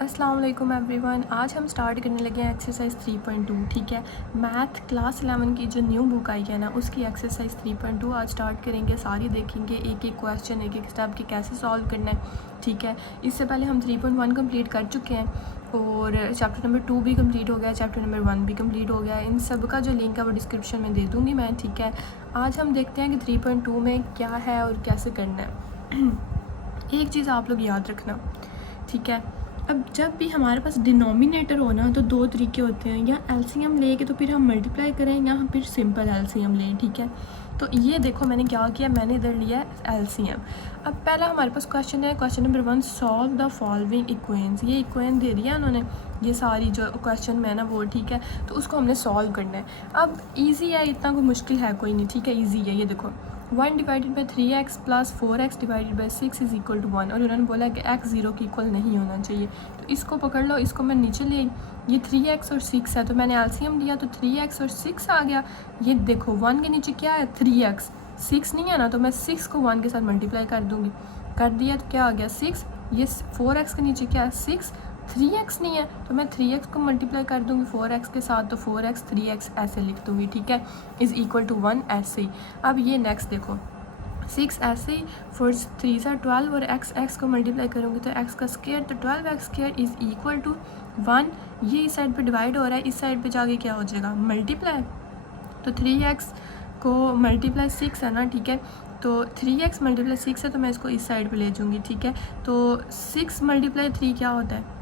अस्सलाम वालेकुम एवरीवन। आज हम स्टार्ट करने लगे हैं एक्सरसाइज 3.2। ठीक है, मैथ क्लास 11 की जो न्यू बुक आई है ना, उसकी एक्सरसाइज 3.2 आज स्टार्ट करेंगे। सारी देखेंगे, एक एक क्वेश्चन, एक एक स्टेप के कैसे सॉल्व करना है। ठीक है, इससे पहले हम 3.1 कंप्लीट कर चुके हैं और चैप्टर नंबर 2 भी कंप्लीट हो गया, चैप्टर नंबर 1 भी कंप्लीट हो गया। इन सब का जो लिंक है वो डिस्क्रिप्शन में दे दूँगी मैं। ठीक है, आज हम देखते हैं कि 3.2 में क्या है और कैसे करना है। एक चीज़ आप लोग याद रखना, ठीक है। अब जब भी हमारे पास डिनोमिनेटर हो ना, तो दो तरीके होते हैं, या एलसीएम लेके तो फिर हम मल्टीप्लाई करें, या फिर सिंपल एलसीएम लें। ठीक है, तो ये देखो मैंने क्या किया, मैंने इधर लिया एलसीएम। अब पहला हमारे पास क्वेश्चन है, question number 1, solve the following equations. ये इक्वेशन दे दिया उन्होंने, ये सारी जो क्वेश्चन में है ना वो। ठीक है, तो उसको हमने सॉल्व करना है। अब ईजी है, इतना कोई मुश्किल है कोई नहीं। ठीक है, ईजी है। ये देखो 1 divided by 3x plus 4x divided by 6 is equal to 1, और उन्होंने बोला कि x 0 के इक्वल नहीं होना चाहिए। तो इसको पकड़ लो, इसको मैं नीचे ले आई। ये 3x और 6 है, तो मैंने एलसीएम लिया तो 3x और 6 आ गया। ये देखो 1 के नीचे क्या है, 3x, 6 नहीं है ना, तो मैं 6 को 1 के साथ मल्टीप्लाई कर दूँगी। कर दिया तो क्या आ गया 6। ये 4x के नीचे क्या है 6, 3x नहीं है, तो मैं 3x को मल्टीप्लाई कर दूँगी 4x के साथ, तो 4x 3x ऐसे लिख दूँगी। ठीक है, इज़ इक्वल टू 1 ऐसे ही। अब ये नेक्स्ट देखो 6 ऐसे ही, 4 3 से 12 और x को मल्टीप्लाई करूँगी तो x का स्क्वायर, तो 12x square is equal to 1। ये इस साइड पे डिवाइड हो रहा है, इस साइड पे जाके क्या हो जाएगा मल्टीप्लाई, तो 3x को मल्टीप्लाई 6 है ना। ठीक है, तो 3x मल्टीप्लाई 6 है, तो मैं इसको इस साइड पे ले जाऊँगी। ठीक है, तो 6 मल्टीप्लाई 3 क्या होता है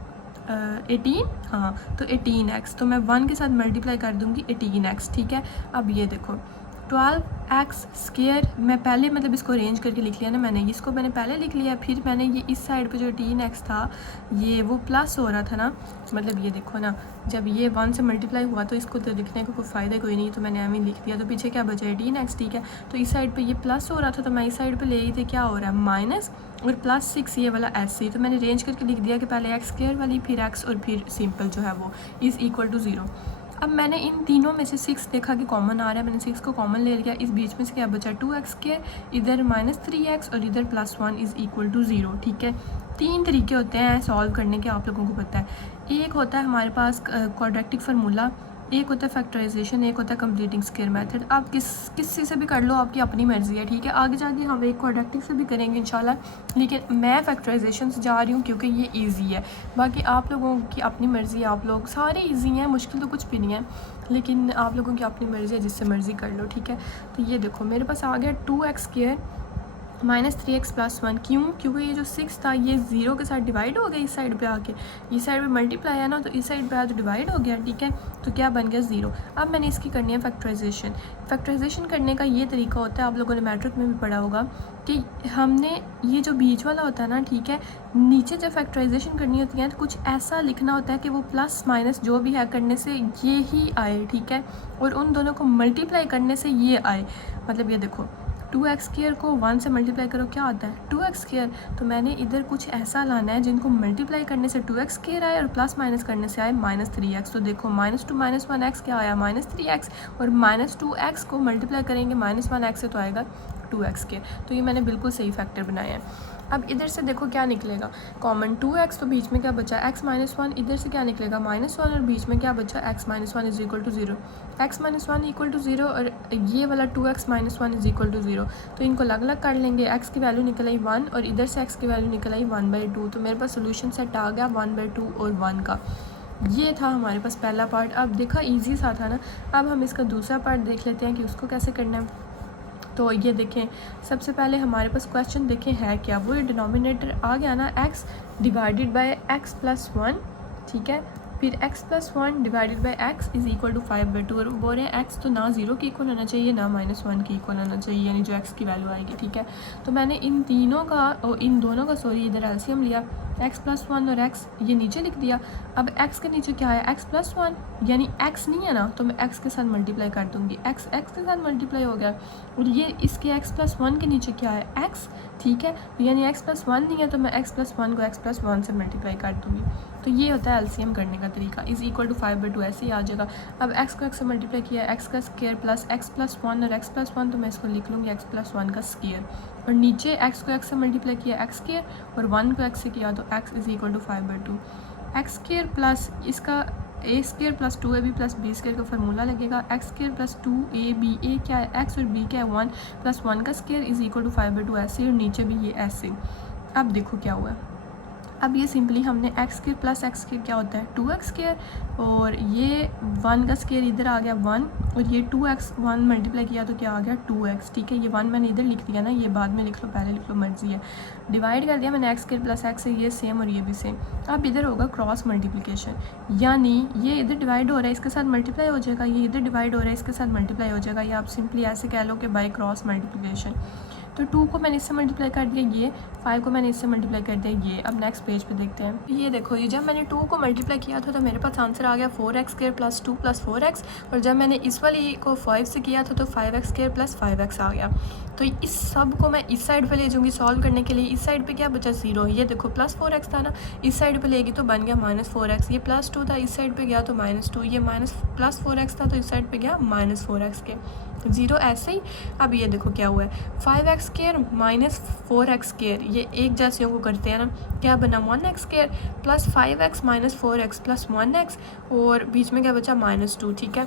18, हाँ, तो 18x, तो मैं 1 के साथ मल्टीप्लाई कर दूँगी 18x। ठीक है, अब ये देखो 12x स्क्वायर, मैं पहले मतलब इसको अरेंज करके लिख लिया ना मैंने, इसको मैंने पहले लिख लिया, फिर मैंने ये इस साइड पे जो 18x था ये वो प्लस हो रहा था ना, मतलब ये देखो ना, जब ये 1 से मल्टीप्लाई हुआ तो इसको तो लिखने का कोई फ़ायदा कोई नहीं, तो मैंने एम ही लिख दिया। तो पीछे क्या बचा 18x। ठीक है, तो इस साइड पे ये प्लस हो रहा था, तो मैं इस साइड पे ले आई थी, क्या हो रहा है माइनस, और प्लस 6 ये वाला ऐसे ही, तो मैंने अरेंज करके लिख दिया कि पहले x स्क्वायर वाली, फिर x, और फिर सिंपल जो है वो इज़ इक्वल टू 0। अब मैंने इन तीनों में से 6 देखा कि कॉमन आ रहा है, मैंने 6 को कॉमन ले लिया। इस बीच में से क्या बचा 2x के, इधर -3x और इधर +1 इज़ इक्वल टू 0। ठीक है, 3 तरीके होते हैं सॉल्व करने के, आप लोगों को पता है। एक होता है हमारे पास क्वाड्रेटिक फार्मूला, एक होता है फैक्टराइजेशन, एक होता है कंप्लीटिंग स्क्वायर मेथड। आप किसी से भी कर लो, आपकी अपनी मर्जी है। ठीक है, आगे जाके हम एक क्वाड्रेटिक से भी करेंगे इंशाल्लाह, लेकिन मैं फैक्टराइजेशन से जा रही हूँ क्योंकि ये इजी है। बाकी आप लोगों की अपनी मर्ज़ी है, आप लोग सारे इजी हैं, मुश्किल तो कुछ भी नहीं है, लेकिन आप लोगों की अपनी मर्ज़ी है, जिससे मर्ज़ी कर लो। ठीक है, तो ये देखो मेरे पास आ गया 2x स्क्वायर -3x + 1। क्यों? क्योंकि ये जो 6 था ये 0 के साथ डिवाइड हो गया इस साइड पे आके, इस साइड पे मल्टीप्लाई है ना, तो इस साइड पे आया तो डिवाइड हो गया। ठीक है, तो क्या बन गया 0। अब मैंने इसकी करनी है फैक्टराइजेशन। फैक्टराइजेशन करने का ये तरीका होता है, आप लोगों ने मैट्रिक में भी पढ़ा होगा, कि हमने ये जो बीच वाला होता है ना, ठीक है, नीचे जब फैक्टराइजेशन करनी होती है तो कुछ ऐसा लिखना होता है कि वो प्लस माइनस जो भी है करने से ये ही आए। ठीक है, और उन दोनों को मल्टीप्लाई करने से ये आए। मतलब ये देखो 2x स्क्वायर को 1 से मल्टीप्लाई करो, क्या आता है 2x स्क्वायर। तो मैंने इधर कुछ ऐसा लाना है जिनको मल्टीप्लाई करने से 2x स्क्वायर आए और प्लस माइनस करने से आए -3x। तो देखो -2 -1x क्या आया -3x, और -2x को मल्टीप्लाई करेंगे -1x से तो आएगा 2x के। तो ये मैंने बिल्कुल सही फैक्टर बनाया है। अब इधर से देखो क्या निकलेगा कॉमन 2x, तो बीच में क्या बचा x -1, इधर से क्या निकलेगा -1, और बीच में क्या बचा x -1 is equal to 0, x -1 equal to 0, और ये वाला 2x -1 इज इक्वल टू 0। तो इनको अलग अलग कर लेंगे, x की वैल्यू निकल आई 1 और इधर से x की वैल्यू निकल आई 1/2। तो मेरे पास सोल्यूशन सेट आ गया 1/2 और 1 का। ये था हमारे पास पहला पार्ट। अब देखा ईजी सा था ना, अब हम इसका दूसरा पार्ट देख लेते हैं कि उसको कैसे करना है। तो ये देखें, सबसे पहले हमारे पास क्वेश्चन देखें है क्या, वो ये डिनोमिनेटर आ गया ना x डिवाइडेड बाय x + 1। ठीक है, फिर x + 1 divided by x is equal to 5/2, और बोल रहे हैं x तो ना 0 के इक्वल होना चाहिए ना -1 के इक्वल होना चाहिए, यानी जो x की वैल्यू आएगी। ठीक है, तो मैंने इन दोनों का सॉरी इधर एलसीएम लिया, x + 1 और x ये नीचे लिख दिया। अब x के नीचे क्या है x + 1, यानी x नहीं है ना, तो मैं x के साथ मल्टीप्लाई कर दूँगी, x के साथ मल्टीप्लाई हो गया, और ये इसके x + 1 के नीचे क्या है x। ठीक है, यानी x + 1 नहीं है, तो मैं x + 1 को x + 1 से मल्टीप्लाई कर दूँगी। तो ये होता है एलसीएम करने का तरीका, इज़ इक्वल टू 5/2 ऐसे ही आ जाएगा। अब x को x से मल्टीप्लाई किया, x का स्क्वायर प्लस x + 1 और x + 1, तो मैं इसको लिख लूँगी x + 1 का स्क्वायर, और नीचे x को x से मल्टीप्लाई किया x स्क्वायर, और 1 को x से किया तो x is equal to 5/2। X square plus इसका a square plus 2ab plus b square का फार्मूला लगेगा। X square plus 2ab, a क्या है एक्स और बी क्या है 1 प्लस 1 का स्क्र इज इक्वल टू 5/2 ऐसे, और नीचे भी ये ऐसे। अब देखो क्या हुआ, अब ये सिंपली हमने x square plus x square क्या होता है 2x स्क्र, और ये 1 का स्क्र इधर आ गया 1, और ये 2x 1 मल्टीप्लाई किया तो क्या आ गया 2x। ठीक है, ये 1 मैंने इधर लिख दिया ना, ये बाद में लिख लो पहले लिख लो मर्जी है। डिवाइड कर दिया मैंने एक्स स्क्र प्लस एक्स से, ये सेम और ये भी सेम। अब इधर होगा क्रॉस मल्टीप्लिकेशन, यानी ये इधर डिवाइड हो रहा है इसके साथ मल्टीप्लाई हो जाएगा, ये इधर डिवाइड हो रहा है इसके साथ मल्टीप्लाई हो जाएगा, या आप सिंपली ऐसे कह लो कि बाय क्रॉस मल्टीप्लिकेशन। तो 2 को मैंने इससे मल्टीप्लाई कर दिया, ये 5 को मैंने इससे मल्टीप्लाई कर दिया, ये। अब नेक्स्ट पेज पे देखते हैं। ये देखो, ये जब मैंने 2 को मल्टीप्लाई किया था तो मेरे पास आंसर आ गया 4x square plus 2 plus 4x, और जब मैंने इस वाली को 5 से किया था तो 5x स्क्र प्लस 5x आ गया। तो इस सब को मैं इस साइड पे ले जाऊँगी सॉल्व करने के लिए। इस साइड पे क्या बचा 0, ये देखो प्लस 4x था ना, इस साइड पे लेगी तो बन गया माइनस 4x। ये प्लस 2 था, इस साइड पे गया तो माइनस 2, ये माइनस प्लस 4x था तो इस साइड पे गया माइनस 4x के 0 ऐसे ही। अब ये देखो क्या हुआ है 5x square minus 4x square, ये एक जैसियों को करते हैं ना, क्या बना 1x square plus 5x minus 4x plus 1x, और बीच में क्या बचा माइनस 2। ठीक है,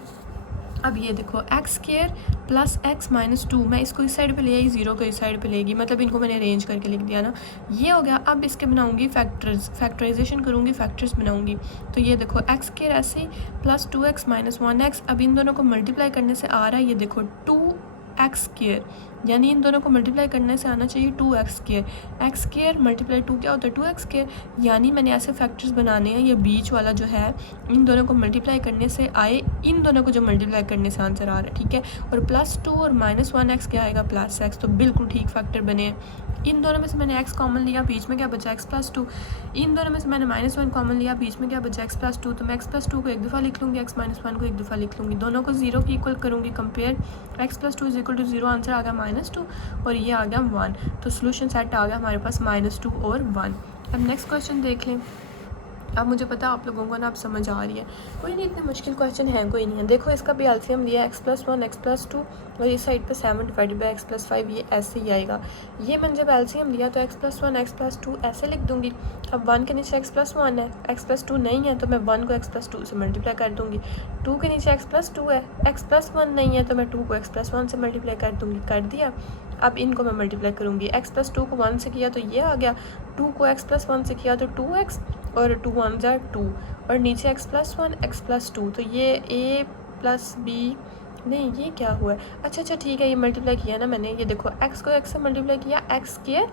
अब ये देखो x square plus x minus 2, मैं इसको इस साइड पे ले आई, 0 को इस साइड पे लेगी, मतलब इनको मैंने अरेंज करके लिख दिया ना, ये हो गया। अब इसके बनाऊंगी फैक्टराइजेशन करूँगी, फैक्टर्स बनाऊंगी। तो ये देखो एक्स स्क्र ऐसे ही प्लस 2x माइनस 1x, अब इन दोनों को मल्टीप्लाई करने से आ रहा है ये देखो 2x स्क्र, यानी इन दोनों को मल्टीप्लाई करने से आना चाहिए 2x square. X square multiply 2 क्या होता है 2x स्क्र, यानी मैंने ऐसे फैक्टर्स बनाने हैं, ये बीच वाला जो है इन दोनों को मल्टीप्लाई करने से आए, इन दोनों को जो मल्टीप्लाई करने से आंसर आ रहा है। ठीक है, और प्लस 2 और माइनस 1x क्या आएगा प्लस x, तो बिल्कुल ठीक फैक्टर बने हैं। इन दोनों में से मैंने x कॉमन लिया, बीच में क्या बचा x प्लस 2। इन दोनों में से मैंने माइनस 1 कॉमन लिया, बीच में क्या बचा x प्लस 2, तो मैं x प्लस 2 को एक दफ़ा लिख लूँगी, x माइनस 1 को एक दफ़ा लिख लूँगी, दोनों को 0 की इक्वल करूँगी compare, x plus 2 is equal to 0, answer आ गया माइनस 2 और ये आ गया 1। तो सोल्यूशन सेट आ गया हमारे पास माइनस 2 और 1। अब नेक्स्ट क्वेश्चन देख लें। अब मुझे पता है आप लोगों को ना अब समझ आ रही है, कोई नहीं इतने मुश्किल क्वेश्चन है कोई नहीं है। देखो इसका भी एलसीएम लिया x प्लस 1 x प्लस 2, और इस साइड पे 7 डिवाइडेड बाई x प्लस 5, ये ऐसे ही आएगा। ये मैंने जब एलसीएम लिया तो x प्लस 1 x प्लस 2 ऐसे लिख दूंगी। अब 1 के नीचे x प्लस 1 है, x प्लस 2 नहीं है तो मैं 1 को x प्लस 2 से मल्टीप्लाई कर दूँगी। 2 के नीचे x प्लस 2 है, x प्लस 1 नहीं है तो मैं 2 को x प्लस 1 से मल्टीप्लाई कर दूँगी, कर दिया। अब इनको मैं मल्टीप्लाई करूँगी, x प्लस 2 को 1 से किया तो ये आ गया, 2 को x प्लस 1 से किया तो 2x, और 2 1 ज़ा 2, और नीचे x प्लस 1 x प्लस 2, तो ये a प्लस b, नहीं ये क्या हुआ है, अच्छा ठीक है, ये मल्टीप्लाई किया ना मैंने, ये देखो x को x से मल्टीप्लाई किया x स्क्र,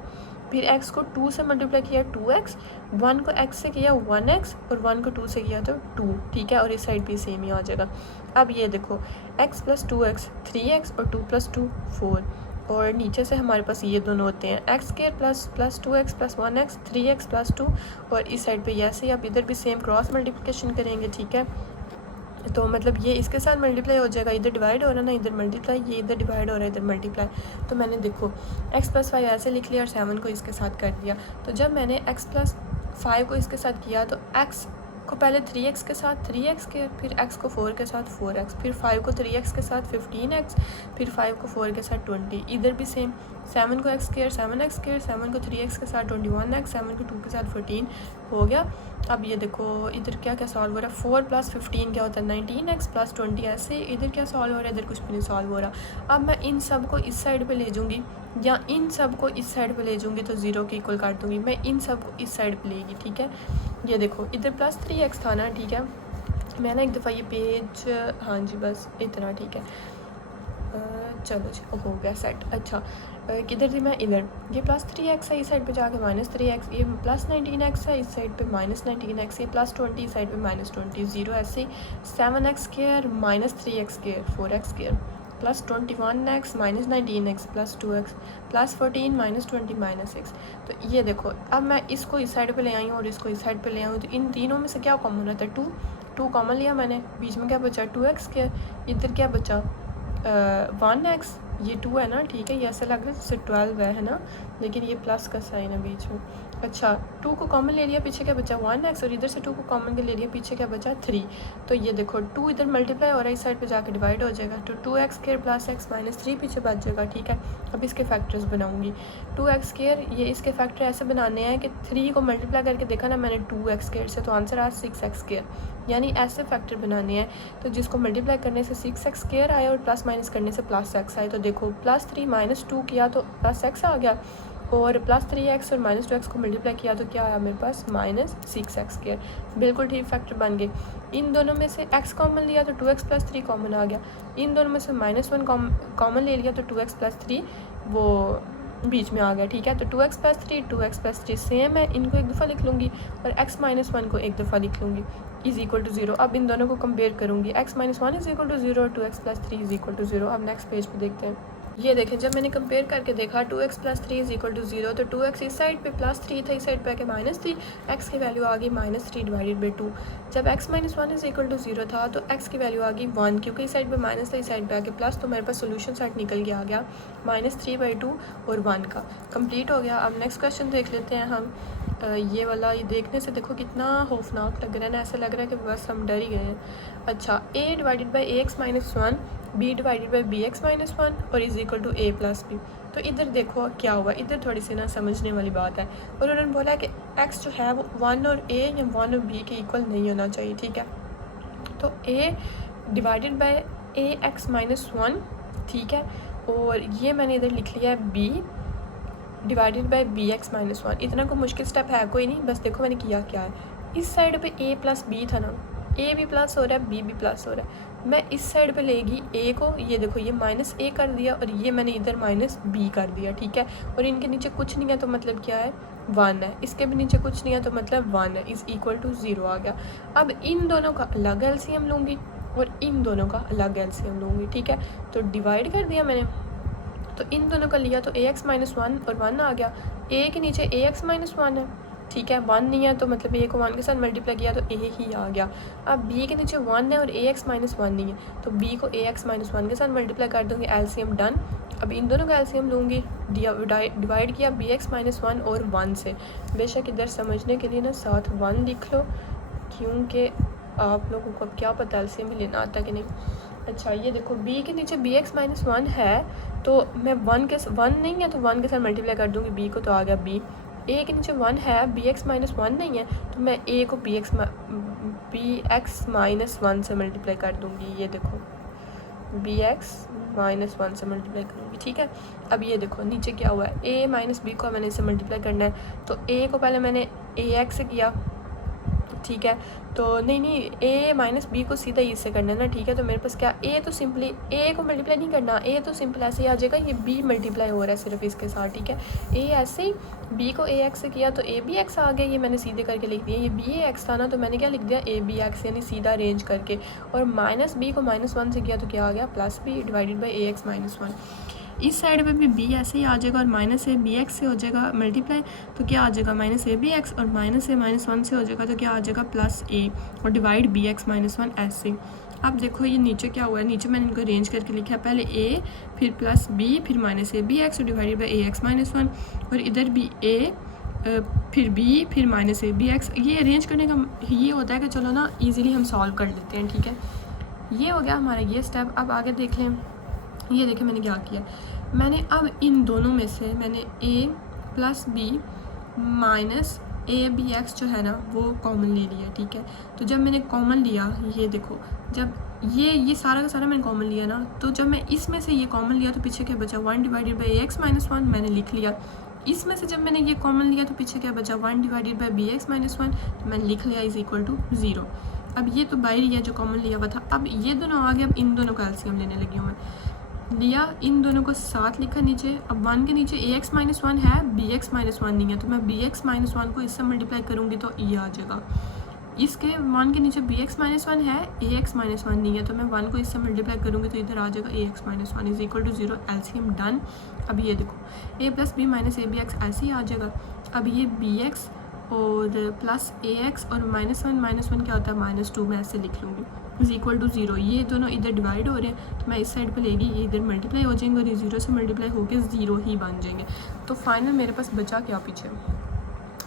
फिर x को 2 से मल्टीप्लाई किया 2x, 1 को x से किया 1x, और 1 को 2 से किया तो 2। ठीक है, और इस साइड भी सेम ही आ जाएगा। अब ये देखो x प्लस 2x 3x, और 2 प्लस 2 4, और नीचे से हमारे पास ये दोनों होते हैं x square plus 2x plus 1x 3x plus 2, और इस साइड पे ऐसे ही आप इधर भी सेम क्रॉस मल्टीप्लिकेशन करेंगे। ठीक है, तो मतलब ये इसके साथ मल्टीप्लाई हो जाएगा, इधर डिवाइड हो रहा है ना, इधर मल्टीप्लाई, ये इधर डिवाइड हो रहा है इधर मल्टीप्लाई। तो मैंने देखो x प्लस 5 ऐसे लिख लिया और 7 को इसके साथ कर दिया। तो जब मैंने x प्लस 5 को इसके साथ किया तो x को पहले 3x के साथ 3x के, फिर x को 4 के साथ 4x, फिर 5 को 3x के साथ 15x, फिर 5 को 4 के साथ 20, इधर भी सेम 7 को x स्क्र 7x स्क्र, 7 को 3x के साथ 21x, 7 को 2 के साथ 14 हो गया। अब ये देखो इधर क्या सॉल्व हो रहा है, 4 प्लस 15 क्या होता है 19x प्लस 20, ऐसे इधर क्या सॉल्व हो रहा है, इधर कुछ भी नहीं सॉल्व हो रहा। अब मैं इन सब को इस साइड पे ले जाऊँगी, या इन सब को इस साइड पे ले जाऊँगी तो 0 के इक्वल काट दूँगी, मैं इन सब को इस साइड पे लेगी। ठीक है, ये देखो इधर प्लस 3x था ना, ठीक है, मैं ना एक दफ़ा ये पेज, हाँ जी बस इतना, ठीक है, चलो जी हो गया सेट। अच्छा किधर थी मैं, इधर, ये प्लस 3x है, इस साइड पे जाके माइनस 3x, ये प्लस 19x है, इस साइड पे माइनस 19x, ये प्लस 20 इस साइड पे माइनस 20, 0 ऐसे ही 7x square minus 3x square 4x square plus 21x minus 19x plus 2x plus 14 minus 20 minus 6। तो ये देखो अब मैं इसको इस साइड पे ले आई हूँ और इसको इस साइड पे ले आई हूँ, तो इन तीनों में से क्या कॉमन रहता है 2 कॉमन लिया मैंने, बीच में क्या बचा 2x स्क्र, इधर क्या बचा 1x, ये 2 है ना, ठीक है, ये ऐसा लग रहा है जैसे 12 है ना, लेकिन ये प्लस का साइन है बीच में, अच्छा 2 को कॉमन ले लिया, पीछे क्या बचा 1x, और इधर से 2 को कॉमन के ले लिया, पीछे क्या बचा 3। तो ये देखो 2 इधर मल्टीप्लाई हो रहा है, इस साइड पे जाके डिवाइड हो जाएगा, तो 2x square plus x minus 3 पीछे बच जाएगा। ठीक है, अब इसके फैक्टर्स बनाऊंगी। 2x स्क्वायर, ये इसके फैक्टर ऐसे बनाने हैं कि 3 को मल्टीप्लाई करके देखा ना मैंने 2x स्क्वायर से, तो आंसर आया 6x स्क्वायर, यानी ऐसे फैक्टर बनाने हैं तो जिसको मल्टीप्लाई करने से 6x स्क्वायर आया और प्लस माइनस करने से प्लस x आए। तो देखो +3 - 2 किया तो प्लस x आ गया, और +3x और -2x को मल्टीप्लाई किया तो क्या आया मेरे पास -6x स्क्वायर। बिल्कुल ठीक फैक्टर बन गए। इन दोनों में से x कॉमन लिया तो 2x + 3 कॉमन आ गया। इन दोनों में से -1 कॉमन ले लिया तो 2x + 3 वो बीच में आ गया। ठीक है, तो 2x + 3 सेम है, इनको एक दफ़ा लिख लूँगी और x - 1 को एक दफ़ा लिख लूँगी = 0। अब इन दोनों को कंपेयर करूँगी, x - 1 = 0 और 2x + 3 = 0। अब नेक्स्ट पेज पे देखते हैं। ये देखें, जब मैंने कंपेयर करके देखा 2x + 3 = 0, तो 2x इस साइड पे +3 था, इस साइड पे आके -3, x की वैल्यू आ गई -3/2। जब x - 1 = 0 था तो x की वैल्यू आ गई 1, क्योंकि इस साइड पे माइनस था, इस साइड पे आके प्लस, तो मेरे पास सोल्यूशन सेट निकल के आ गया -3/2 और 1 का कंप्लीट हो गया। अब नेक्स्ट क्वेश्चन देख लेते हैं हम। ये वाला, ये देखने से देखो कितना खौफनाक लग रहा है ना, ऐसा लग रहा है कि बस हम डर ही गए हैं। अच्छा, a/ax - 1 b/bx - 1 और = a + b। तो इधर देखो क्या हुआ, इधर थोड़ी सी ना समझने वाली बात है। और उन्होंने बोला है कि x जो है वो 1 और a या 1 और b के इक्वल नहीं होना चाहिए। ठीक है, तो a/ax - 1, ठीक है, और ये मैंने इधर लिख लिया है b/bx - 1। इतना कोई मुश्किल स्टेप है कोई नहीं, बस देखो मैंने किया क्या है। इस साइड पे a + b था ना, a भी प्लस हो रहा है, b भी प्लस हो रहा है। मैं इस साइड पे लेगी a को, ये देखो ये -a कर दिया और ये मैंने इधर -b कर दिया। ठीक है, और इनके नीचे कुछ नहीं है तो मतलब क्या है 1 है, इसके भी नीचे कुछ नहीं है तो मतलब 1 है, = 0 आ गया। अब इन दोनों का अलग एलसीएम लूँगी और इन दोनों का अलग एलसीएम लूँगी। ठीक है, तो डिवाइड कर दिया मैंने, तो इन दोनों का लिया तो ax - 1 और 1 आ गया। a के नीचे ax - 1 है, ठीक है, 1 नहीं है तो मतलब a को 1 के साथ मल्टीप्लाई किया तो a ही आ गया। अब b के नीचे 1 है और ax - 1 नहीं है, तो b को ax - 1 के साथ मल्टीप्लाई कर दूँगी, एलसीएम डन। अब इन दोनों का एलसीएम लूँगी, डिवाइड किया bx - 1 और 1 से। बेशक इधर समझने के लिए ना साथ 1 लिख लो, क्योंकि आप लोगों को अब क्या पता एलसीएम भी लेना आता कि नहीं। अच्छा, ये देखो b के नीचे bx - 1 है, तो मैं 1 नहीं है तो 1 के साथ मल्टीप्लाई कर दूँगी b को, तो आ गया b। a के नीचे 1 है, bx - 1 नहीं है, तो मैं a को bx - 1 से मल्टीप्लाई कर दूँगी। ये देखो bx - 1 से मल्टीप्लाई करूँगी। ठीक है, अब ये देखो नीचे क्या हुआ है, a - b को मैंने इससे मल्टीप्लाई करना है, तो a को पहले मैंने ax से किया, ठीक है, तो नहीं a - b को सीधा इससे करना है ना। ठीक है, तो मेरे पास क्या, a तो सिंपली a को मल्टीप्लाई नहीं करना, a तो सिंपल ऐसे ही आ जाएगा, ये b मल्टीप्लाई हो रहा है सिर्फ इसके साथ। ठीक है, a ऐसे ही, b को ax से किया तो a bx आ गया, ये मैंने सीधे करके लिख दिया। ये bax था ना, तो मैंने क्या लिख दिया a bx, यानी सीधा अरेंज करके, और -b को -1 से किया तो क्या आ गया +b/ax - 1। इस साइड पे भी b ऐसे ही आ जाएगा और -a/bx से हो जाएगा मल्टीप्लाई, तो क्या आ जाएगा -a/bx, और -a - 1 से हो जाएगा तो क्या आ जाएगा +a, और डिवाइड bx - 1 ऐसे। अब देखो ये नीचे क्या हुआ है, नीचे मैंने इनको अरेंज करके लिखा है, पहले a फिर +b फिर -a/bx डिवाइडेड बाई ax - 1, और इधर भी a फिर b फिर -a/bx। ये अरेंज करने का ये होता है कि चलो ना ईज़िली हम सॉल्व कर लेते हैं। ठीक है, ये हो गया हमारा ये स्टेप। अब आगे देख लें, ये देखें मैंने क्या किया, मैंने अब इन दोनों में से मैंने a + b - a/bx जो है ना वो कॉमन ले लिया। ठीक है, तो जब मैंने कॉमन लिया, ये देखो जब ये सारा का सारा मैंने कॉमन लिया ना, तो जब मैं इसमें से ये कॉमन लिया तो पीछे क्या बचा 1/ax - 1 मैंने लिख लिया। इसमें से जब मैंने ये कॉमन लिया तो पीछे क्या बचा 1/bx - 1, तो मैंने लिख लिया = 0। अब ये तो बाहर ही है जो कॉमन लिया हुआ था। अब ये दोनों आ गए, अब इन दोनों का एलसीएम लेने लगी हूँ मैं, लिया, इन दोनों को साथ लिखा नीचे। अब 1 के नीचे ax - 1 है, bx - 1 नहीं है, तो मैं bx - 1 को इससे मल्टीप्लाई करूँगी तो ये आ जाएगा। इसके 1 के नीचे bx - 1 है, ax - 1 नहीं है, तो मैं 1 को इससे मल्टीप्लाई करूँगी तो इधर आ जाएगा ax - 1 = 0, एलसीएम डन। अब ये देखो a + b - abx ऐसे ही आ जाएगा। अब ये bx और प्लस ax और -1 क्या होता है -2, मैं ऐसे लिख लूँगी = 0। ये दोनों इधर डिवाइड हो रहे हैं, तो मैं इस साइड पे लेगी, ये इधर मल्टीप्लाई हो जाएंगे और ये 0 से मल्टीप्लाई होकर 0 ही बन जाएंगे। तो फाइनल मेरे पास बचा क्या पीछे,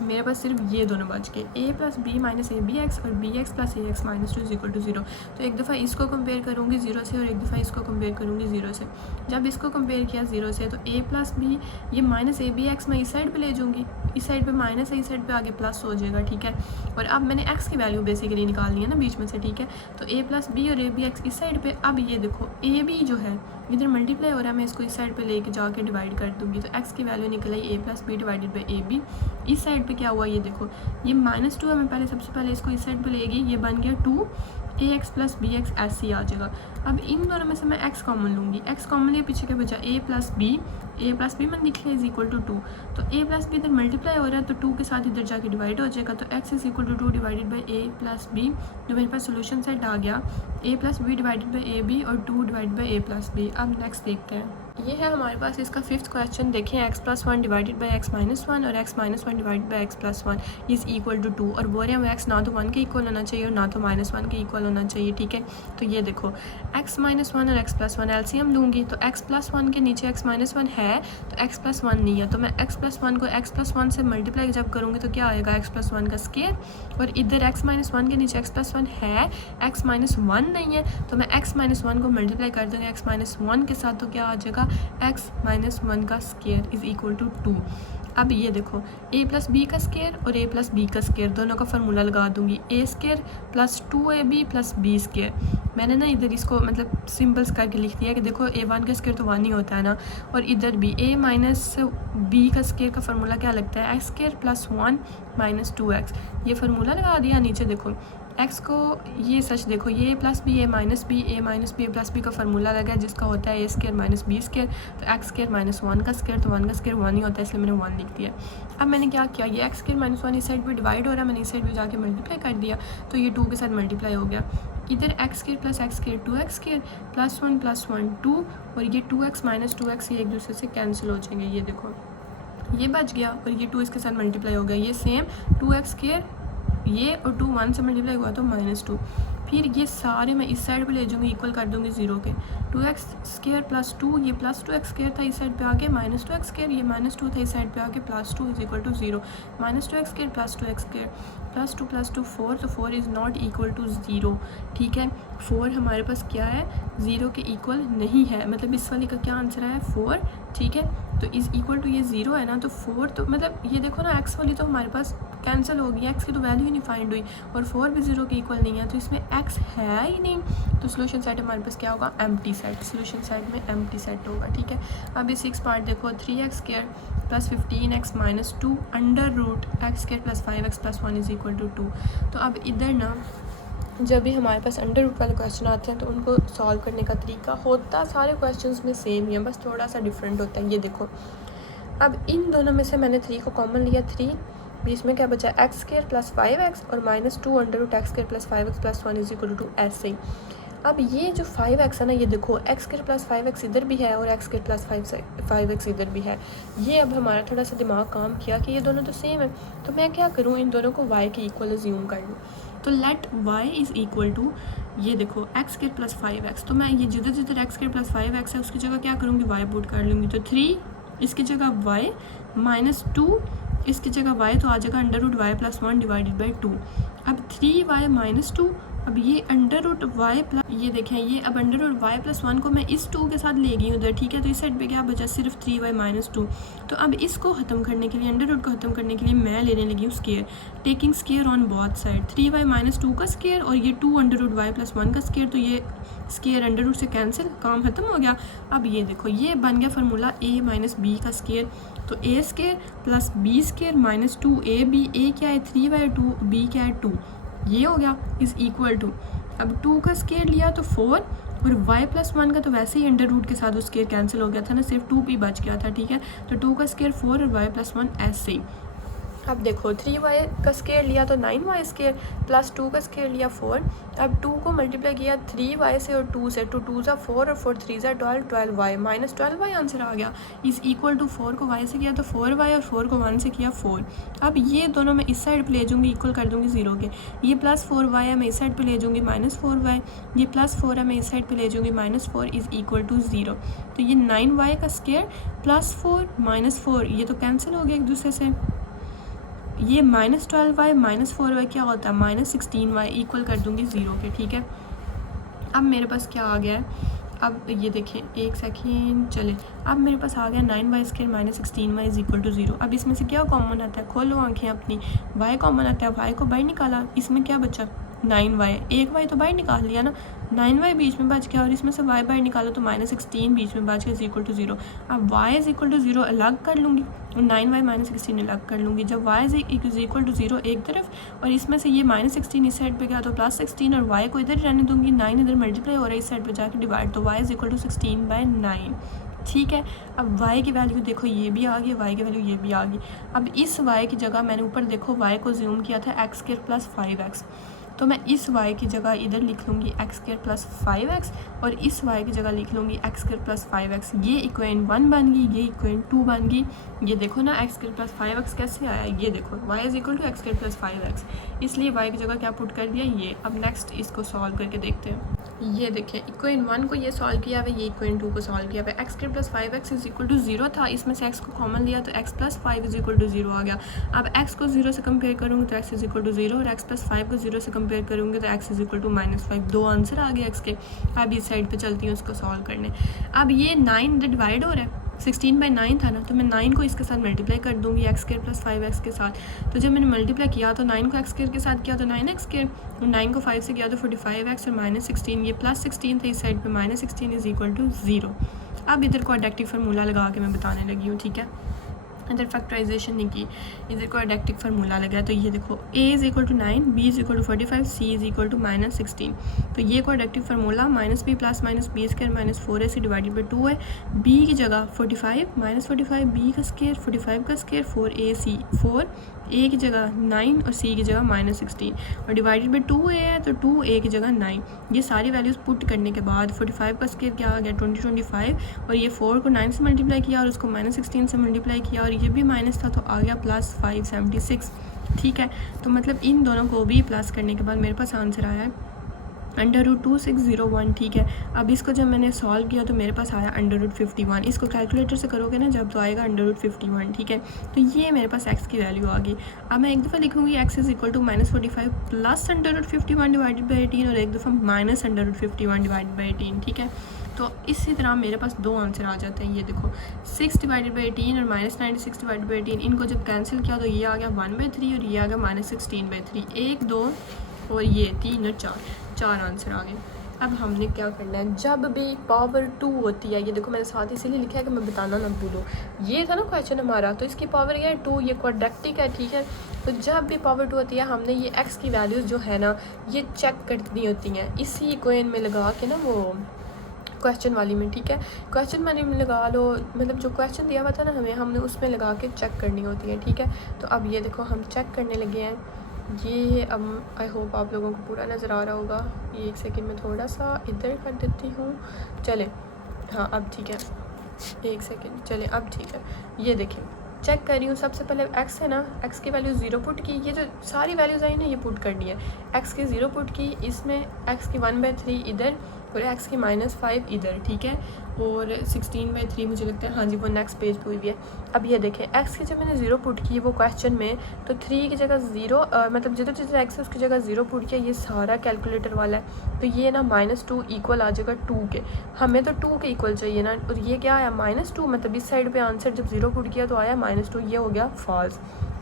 मेरे पास सिर्फ ये दोनों बच गए, a plus b minus a b x और b x plus a x minus 2 is equal to 0। तो एक दफ़ा इसको कंपेयर करूँगी 0 से और एक दफ़ा इसको कंपेयर करूँगी 0 से। जब इसको कंपेयर किया 0 से तो a प्लस बी, ये माइनस ए बी एक्स मैं इस साइड पे ले जाऊँगी, इस साइड पे माइनस है, इस साइड पे आगे प्लस हो जाएगा, ठीक है। और अब मैंने x की वैल्यू बेसिकली निकालनी है ना बीच में से, ठीक है। तो a प्लस बी और ए बी एक्स इस साइड पे, अब ये देखो ए बी जो है इधर मल्टीप्लाई हो रहा है, मैं इसको इस साइड पे लेके जाके डिवाइड कर दूँगी, तो x की वैल्यू निकल आई a plus B divided by A B. इस साइड पे क्या हुआ ये देखो, ये -2 है, मैं पहले सबसे पहले इसको इस साइड पे ले गई, ये बन गया 2 ax प्लस बी एक्स ऐसे ही आ जाएगा। अब इन दोनों में से मैं x कॉमन लूँगी, x कॉमन लिए पीछे के बचा a प्लस बी मैंने लिख लिया इज इक्वल टू 2। तो a प्लस बी इधर मल्टीप्लाई हो रहा है तो 2 के साथ इधर जाके डिवाइड हो जाएगा, तो x is equal to 2 divided by a plus B, जो मेरे पास सोल्यूशन सेट आ गया a plus B divided by A B और 2 divide by a plus B. अब नेक्स्ट देखते हैं, ये है हमारे पास इसका 5th क्वेश्चन। देखें x plus 1 divided by x minus 1 और x minus 1 divided by x plus 1 is equal to 2, और बोल रहे हैं x ना तो 1 के इक्वल होना चाहिए और ना तो -1 के इक्वल होना चाहिए, ठीक है। तो ये देखो x माइनस 1 और x प्लस 1 एलसीएम लूँगी, तो x प्लस 1 के नीचे x माइनस 1 है तो x प्लस 1 नहीं है, तो मैं x प्लस 1 को x प्लस 1 से मल्टीप्लाई जब करूँगी तो क्या आएगा x प्लस 1 का स्केयर, और इधर x माइनस 1 के नीचे x प्लस 1 है, x माइनस 1 नहीं है, तो मैं x माइनस 1 को मल्टीप्लाई कर दूँगी x माइनस 1 के साथ, तो क्या आ जाएगा x माइनस 1 का स्केयर इज इक्वल टू 2। अब ये देखो a प्लस बी का स्केयर और a प्लस बी का स्केयर दोनों का फार्मूला लगा दूंगी, a square plus 2ab plus b square. मैंने ना इधर इसको मतलब सिंपल्स करके लिख दिया कि देखो a1 का स्केयर तो 1 ही होता है ना, और इधर भी a माइनस b का स्केयर का फार्मूला क्या लगता है, x square plus 1 minus 2x। ये फार्मूला लगा दिया, नीचे देखो x को ये सच देखो, ये प्लस बी ए माइनस बी प्लस बी का फार्मूला लगा है जिसका होता है ए स्केयर माइनस बी स्केयर, तो एक्स स्केयर माइनस 1 का स्केयर, तो 1 का स्केयर 1 ही होता है, इसलिए मैंने 1 लिख दिया। अब मैंने क्या किया, ये एक्स स्केयर माइनस 1 इस साइड पे डिवाइड हो रहा है, मैंने इस साइड पे जाके मल्टीप्लाई कर दिया, तो ये 2 के साथ मल्टीप्लाई हो गया। इधर x square plus x square 2x square plus 1 2, और ये 2x माइनस 2x ये एक दूसरे से कैंसिल हो जाएंगे, ये देखो ये बच गया, और ये 2 इसके साथ मल्टीप्लाई हो गया, ये सेम 2x स्केयर ये और 2 1 से मल्टीप्लाई हुआ तो -2। फिर ये सारे मैं इस साइड पे ले जाऊँगी, इक्वल कर दूँगी 0 के, 2x स्केयर प्लस 2, ये प्लस 2x स्केयर था इस साइड पे आके -2x स्केयर, ये -2 था इस साइड पे आके plus 2 is equal to 0, -2x square plus 2x square plus 2 4, तो 4 इज़ नॉट इक्वल टू 0, ठीक है। 4 हमारे पास क्या है, 0 के इक्वल नहीं है, मतलब इस वाली का क्या आंसर है 4, ठीक है। तो इज़ इक्वल टू ये 0 है ना, तो 4 तो मतलब ये देखो ना x वाली तो हमारे पास कैंसिल होगी, x की तो वैल्यू ही नहीं फाइंड हुई, और 4 भी 0 के इक्वल नहीं है, तो इसमें x है ही नहीं, तो सोल्यूशन सेट हमारे पास क्या होगा, एम्प्टी सेट, सोल्यूशन सेट में एम्प्टी सेट होगा, ठीक है। अब ये 6 पार्ट देखो, 3x square plus 15x minus 2 under root x square plus 5x plus 1 is equal to 2। तो अब इधर ना जब भी हमारे पास अंडर रूट वाले क्वेश्चन आते हैं तो उनको सॉल्व करने का तरीका होता सारे क्वेश्चंस में सेम ही है, बस थोड़ा सा डिफरेंट होता है। ये देखो अब इन दोनों में से मैंने 3 को कॉमन लिया, 3 बीच में क्या बचा, एक्स स्क्वायर प्लस 5x और -2 under root X square plus 5x plus 1 is equal to ऐसे ही। अब ये जो 5x है ना, ये देखो एक्स स्क्वायर प्लस 5x इधर भी है और एक्स स्क्वायर प्लस 5x इधर भी है। ये अब हमारा थोड़ा सा दिमाग काम किया कि ये दोनों तो सेम है, तो मैं क्या करूँ, इन दोनों को y के इक्वल अज्यूम कर लूँ। तो let y is equal to, ये देखो एक्स स्क्वायर प्लस 5x, तो मैं ये जिधर जिधर एक्स स्क्वायर प्लस 5x है उसकी जगह क्या करूँगी, y पुट कर लूँगी। तो 3 इसकी जगह y -2 इसकी जगह y, तो आ जाएगा under root y plus 1 divided by 2। अब 3y -2, अब ये अंडर रूट y प्लस, ये देखें ये अब अंडर रूट y प्लस 1 को मैं इस 2 के साथ ले गई हूँ उधर, ठीक है। तो इस साइड पे क्या बचा, सिर्फ 3y -2। तो अब इसको ख़त्म करने के लिए, अंडर रूट को ख़त्म करने के लिए मैं लेने लगी हूँ square, taking square on both side, 3y -2 का स्केयर और ये 2 अंडर रूट y प्लस 1 का स्केयर, तो ये स्केयर अंडर रूट से कैंसिल, काम खत्म हो गया। अब ये देखो ये बन गया फार्मूला a माइनस बी का स्केयर, तो a square plus b square minus 2ab, a क्या है 3y, 2 b क्या है 2, ये हो गया इज़ इक्वल टू, अब 2 का स्केयर लिया तो 4 और y प्लस 1 का तो वैसे ही अंडर रूट के साथ वो स्केयर कैंसिल हो गया था ना, सिर्फ 2p बच गया था, ठीक है। तो 2 का स्केयर 4 और y प्लस 1 ऐसे ही। अब देखो 3y का स्केयर लिया तो 9y स्केयर प्लस 2 का स्केयर लिया 4, अब 2 को मल्टीप्लाई किया 3y से और 2 से, तो 2 ज़ा 4 और 4 3 ज़ा 12, 12y माइनस 12y आंसर आ गया इज़ इक्वल टू 4 को y से किया तो 4y और 4 को 1 से किया 4। अब ये दोनों मैं इस साइड पे ले जाऊँगी, इक्वल कर दूँगी 0 के, ये प्लस 4y है मैं इस साइड पे ले जाऊँगी -4y, ये प्लस 4 है मैं इस साइड पे ले जाऊँगी -4 इज़ इक्वल टू 0। तो ये 9y का स्केयर प्लस 4 -4 ये तो कैंसिल हो गया एक दूसरे से, ये -12y -4y क्या होता है, -16y इक्वल कर दूँगी 0 के, ठीक है। अब मेरे पास क्या आ गया है, अब ये देखें एक सेकेंड, चले अब मेरे पास आ गया 9y² -16y is equal to 0। अब इसमें से क्या कॉमन आता है, खोलो आंखें अपनी, y कॉमन आता है, y को बाहर निकाला, इसमें क्या बचा 9y, एक y तो बाहर निकाल लिया ना, 9y बीच में बच गया और इसमें से y बाहर निकालो तो -16 बीच में बच गया इज इक्वल टू 0। अब y इज इक्वल टू 0 अलग कर लूँगी और 9y -16 अलग कर लूँगी। जब y इज इक्वल टू 0 एक तरफ और इसमें से ये -16 इस साइड पे गया तो +16 और y को इधर रहने दूँगी, 9 इधर मल्टीप्लाई हो रहा है इस साइड पे जाके डिवाइड, तो y इज इक्वल टू 16/9, ठीक है। अब y की वैल्यू देखो ये भी आ गई, y की वैल्यू ये भी आ गई। अब इस y की जगह मैंने ऊपर देखो y को ज्यूम किया था x² + 5x, तो मैं इस y की जगह इधर लिख लूँगी x² + 5x और इस y की जगह लिख लूँगी x² + 5x। ये इक्वेशन 1 बन गई, ये इक्वेशन 2 बन गई। ये देखो ना x² + 5x कैसे आया, ये देखो y is equal to x² + 5x, इसलिए y की जगह क्या पुट कर दिया ये। अब नेक्स्ट इसको सॉल्व करके देखते हैं। ये देखें इक्वेशन 1 को ये सॉल्व किया हुआ, ये इक्वेशन 2 को सॉल्व किया हुआ। x² + 5x is equal to 0 था, इसमें से x को कॉमन लिया तो x + 5 इज इक्वल टू 0 आ गया। अब x को 0 से कंपेयर करूँगी तो x इज इक्वल टू 0 और x + 5 को 0 से कंपेयर करूँगी तो x इज इक्वल टू -5। दो आंसर आ गए x के। अब इस साइड पे चलती हूँ उसको सॉल्व करने। अब ये 9 डिवाइड हो रहा है, 16/9 था ना, तो मैं 9 को इसके साथ मल्टीप्लाई कर दूँगी x² + 5x के साथ। तो जब मैंने मल्टीप्लाई किया तो 9 को x² के साथ किया तो 9x², 9 को 5 से किया तो 45x और -16, ये +16 था इस साइड पे, -16 इज इक्वल टू 0। अब इधर को एडेक्टिव फार्मूला लगा के मैं बताने लगी हूँ, ठीक है। इधर फैक्टराइजेशन नहीं की, इधर को एडेक्टिव फार्मूला लगा। तो ये देखो a is equal to 9, b is equal to 45, c is equal to -16। तो ये को एडेक्टिव formula -b + -b² -4ac divided by 2 है। b की जगह 45 -45 b का स्क्वायर 45 का स्क्वायर 4ac 4, a की जगह 9 और c की जगह -16 और डिवाइडेड बाई 2a है तो 2a की जगह 9। ये सारी वैल्यूज़ पुट करने के बाद 45 का स्क्वायर क्या आ गया 25 और ये 4 को 9 से मल्टीप्लाई किया और उसको -16 से मल्टीप्लाई किया और ये भी माइनस था तो आ गया +576, ठीक है। तो मतलब इन दोनों को भी प्लस करने के बाद मेरे पास आंसर आया है √2601, ठीक है। अब इसको जब मैंने सॉल्व किया तो मेरे पास आया √51। इसको कैलकुलेटर से करोगे ना जब तो आएगा √51, ठीक है। तो ये मेरे पास x की वैल्यू आ गई। अब मैं एक दफ़ा लिखूँगी x is equal to -45 plus √51 divided by 18 और एक दफ़ा -√51 डिवाइडेड बाई 18, ठीक है। तो इसी तरह मेरे पास दो आंसर आ जाते हैं। ये देखो 6 डिवाइडेड बाई 18 और -96 डिवाइडेड बाई 18, इनको जब कैंसिल किया तो ये आ गया 1/3 और ये आ गया -16/3। 1 2 और ये 3 और 4 आंसर आ गए। अब हमने क्या करना है, जब भी पावर 2 होती है, ये देखो मैंने साथ इसीलिए लिखा है कि मैं बताना ना भूलो, ये था ना क्वेश्चन हमारा, तो इसकी पावर क्या है 2, ये क्वाड्रेटिक है, ठीक है। तो जब भी पावर 2 होती है हमने ये x की वैल्यूज़ जो है ना ये चेक करनी होती हैं इसी इक्वेशन में लगा के ना, वो क्वेश्चन वाली में, ठीक है। क्वेश्चन वाली में लगा लो, मतलब जो क्वेश्चन दिया हुआ था ना हमें, हमने उसमें लगा के चेक करनी होती है, ठीक है। तो अब ये देखो हम चेक करने लगे हैं। ये अब आई होप आप लोगों को पूरा नज़र आ रहा होगा। ये एक सेकंड में थोड़ा सा इधर कर देती हूँ, चले हाँ अब ठीक है, एक सेकंड चले अब ठीक है। ये देखिए चेक कर रही हूँ, सबसे पहले x है ना, x की वैल्यू 0 पुट की, ये जो सारी वैल्यूज़ आई ना ये पुट करनी है। x की 0 पुट की, इसमें x की 1/3 इधर और x की -5 इधर, ठीक है। और 16/3 मुझे लगता है, हाँ जी वो नेक्स्ट पेज पे हुई है। अब ये देखें x की जब मैंने 0 पुट की वो क्वेश्चन में, तो 3 की जगह 0 मतलब जिधर जिधर x है उसकी जगह 0 पुट किया, ये सारा कैलकुलेटर वाला है। तो ये ना -2 इक्वल आ जाएगा 2 के, हमें तो 2 के इक्वल चाहिए ना, और ये क्या आया -2, मतलब इस साइड पे आंसर जब 0 पुट किया तो आया -2, ये हो गया फॉल्स।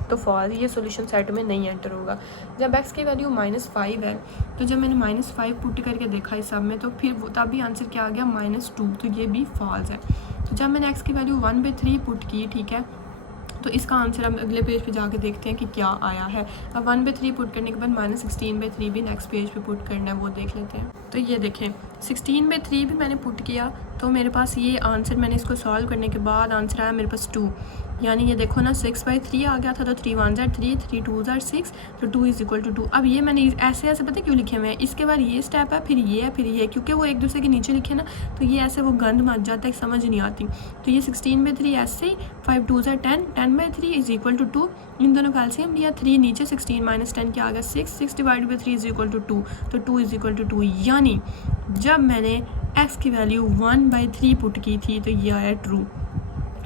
तो फॉल्स, ये सॉल्यूशन सेट में नहीं एंटर होगा। जब x की वैल्यू -5 है, तो जब मैंने -5 पुट करके देखा इस सब में, तो फिर तब भी आंसर क्या आ गया -2, तो ये भी फॉल्स है। तो जब मैंने x की वैल्यू 1/3 पुट की, ठीक है, तो इसका आंसर हम अगले पेज पे जाके देखते हैं कि क्या आया है। अब 1/3 पुट करने के बाद -16/3 भी नेक्स्ट पेज पे पुट करना है, वो देख लेते हैं। तो ये देखें 16/3 भी मैंने पुट किया, तो मेरे पास ये आंसर, मैंने इसको सॉल्व करने के बाद आंसर आया मेरे पास 2, यानी ये देखो ना 6/3 आ गया था, तो 3 1 3, 3 2 6, तो 2 इज इक्वल टू 2। अब ये मैंने ऐसे ऐसे पता क्यों लिखे हुए हैं, इसके बाद ये स्टेप है, फिर ये है, फिर ये, क्योंकि वो एक दूसरे के नीचे लिखे ना, तो ये ऐसे वो गंद मच जाता है, समझ नहीं आती। तो ये 16/3 ऐसे, 5 2 10, 10/3 इज इक्वल टू 2, इन दोनों का एलसीएम लिया, 3 नीचे 16 -10 क्या आ गया 6, 6 divided by 3 is equal to 2, तो 2 इज इक्वल टू 2। यानी जब मैंने x की वैल्यू 1/3 पुट की थी तो ये आया ट्रू।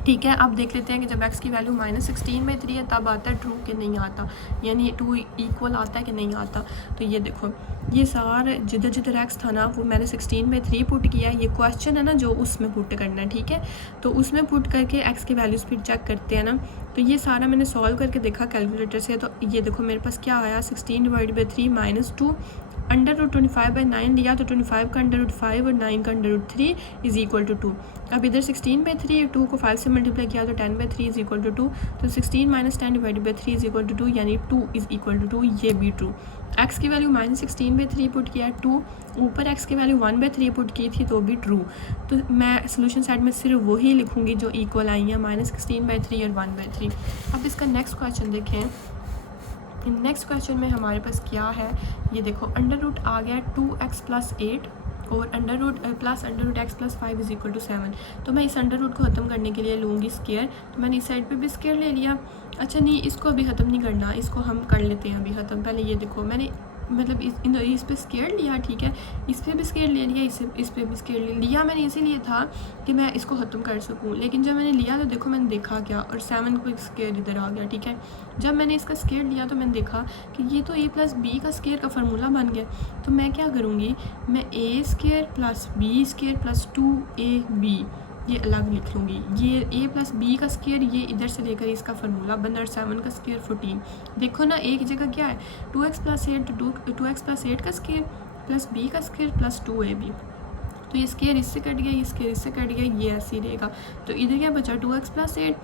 ठीक है। अब देख लेते हैं कि जब x की वैल्यू -16/3 है तब आता है ट्रू कि नहीं आता, यानी 2 इक्वल आता है कि नहीं आता। तो ये देखो, ये सारा जिधर जिधर x था ना वो मैंने 16/3 पुट किया है। ये क्वेश्चन है ना जो उसमें पुट करना है, ठीक है। तो उसमें पुट करके x की वैल्यूज़ फिर चेक करते हैं ना। तो ये सारा मैंने सॉल्व करके देखा कैलकुलेटर से। तो ये देखो मेरे पास क्या आया, 16/3 - 2 √25/9 लिया तो 25 का √5 और 9 का √3 इज़ इक्वल टू 2। अब इधर 16/3 2 को 5 से मल्टीप्लाई किया तो 10/3 इज़ इक्वल टू 2। तो 16 - 10/3 इज़ इक्वल टू 2, यानी 2 इज़ इक्वल टू 2, ये भी ट्रू। x की वैल्यू -16/3 पुट किया 2, ऊपर x की वैल्यू 1/3 पुट की थी तो भी ट्रू। तो मैं सोल्यूशन साइड में सिर्फ वही लिखूँगी जो इक्वल आई हैं, -16/3 और 1/3। अब इसका नेक्स्ट क्वेश्चन देखें। नेक्स्ट क्वेश्चन में हमारे पास क्या है, ये देखो √ आ गया 2x + 8 और √x + 5 इज़ इक्वल टू 7। तो मैं इस √ को ख़त्म करने के लिए लूँगी स्केयर। तो मैंने इस साइड पे भी स्केयर ले लिया। अच्छा नहीं, इसको अभी ख़त्म नहीं करना, इसको हम कर लेते हैं अभी ख़त्म। पहले ये देखो मैंने मतलब इस पे स्केयर लिया, ठीक है, इस पे भी स्केयर ले लिया, इस पे भी स्केयर ले लिया। मैंने इसीलिए था कि मैं इसको ख़त्म कर सकूं, लेकिन जब मैंने लिया तो देखो मैंने देखा क्या, और 7 को एक स्केयर इधर आ गया, ठीक है। जब मैंने इसका स्केयर लिया तो मैंने देखा कि ये तो a + b का स्केयर का फार्मूला बन गया। तो मैं क्या करूँगी, मैं a² + b² + 2ab ये अलग लिख लूँगी। ये a + b का स्केयर ये इधर से लेकर इसका फार्मूला बन, और 7 का स्केयर 14। देखो ना एक जगह क्या है, 2x + 8 2x + 8 का स्केयर प्लस b का स्केयर प्लस 2ab। तो ये स्केयर इससे कट गया, ये स्केयर इससे कट गया, ये ऐसे ही रहेगा। तो इधर क्या बचा, 2x + 8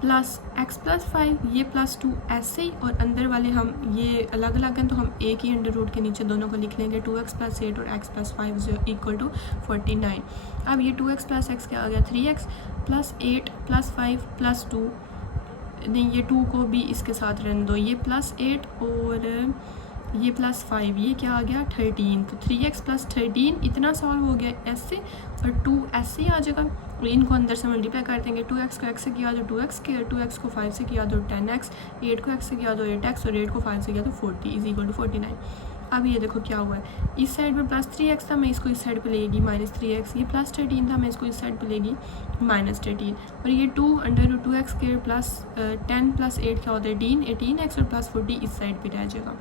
प्लस x + 5, ये +2 ऐसे ही, और अंदर वाले हम ये अलग अलग हैं तो हम एक ही √ के नीचे दोनों को लिख लेंगे। 2x + 8 और x + 5 इक्वल टू 49। अब ये 2x + x क्या आ गया, 3x + 8 + 5 + 2, नहीं ये 2 को भी इसके साथ रहने दो, ये +8 और ये +5, ये क्या आ गया 13। तो 3x + 13 इतना सॉल्व हो गया ऐसे, और 2 ऐसे ही आ जाएगा। और इनको अंदर से मल्टीप्लाई कर देंगे। 2x को x से किया तो 2x के, 2x को 5 से किया तो 10x, 8 को x से किया तो 8x, और 8 को 5 से किया तो 40 इज़ इक्वल टू 49। अब ये देखो क्या हुआ है, इस साइड में +3x था, मैं इसको इस साइड पे लेगी -3x। ये +13 था, मैं इसको इस साइड पे लेगी -13। और ये 2 √2x² + 10 + 8 क्या होता है 18x, और +40 इस साइड पे रह जाएगा।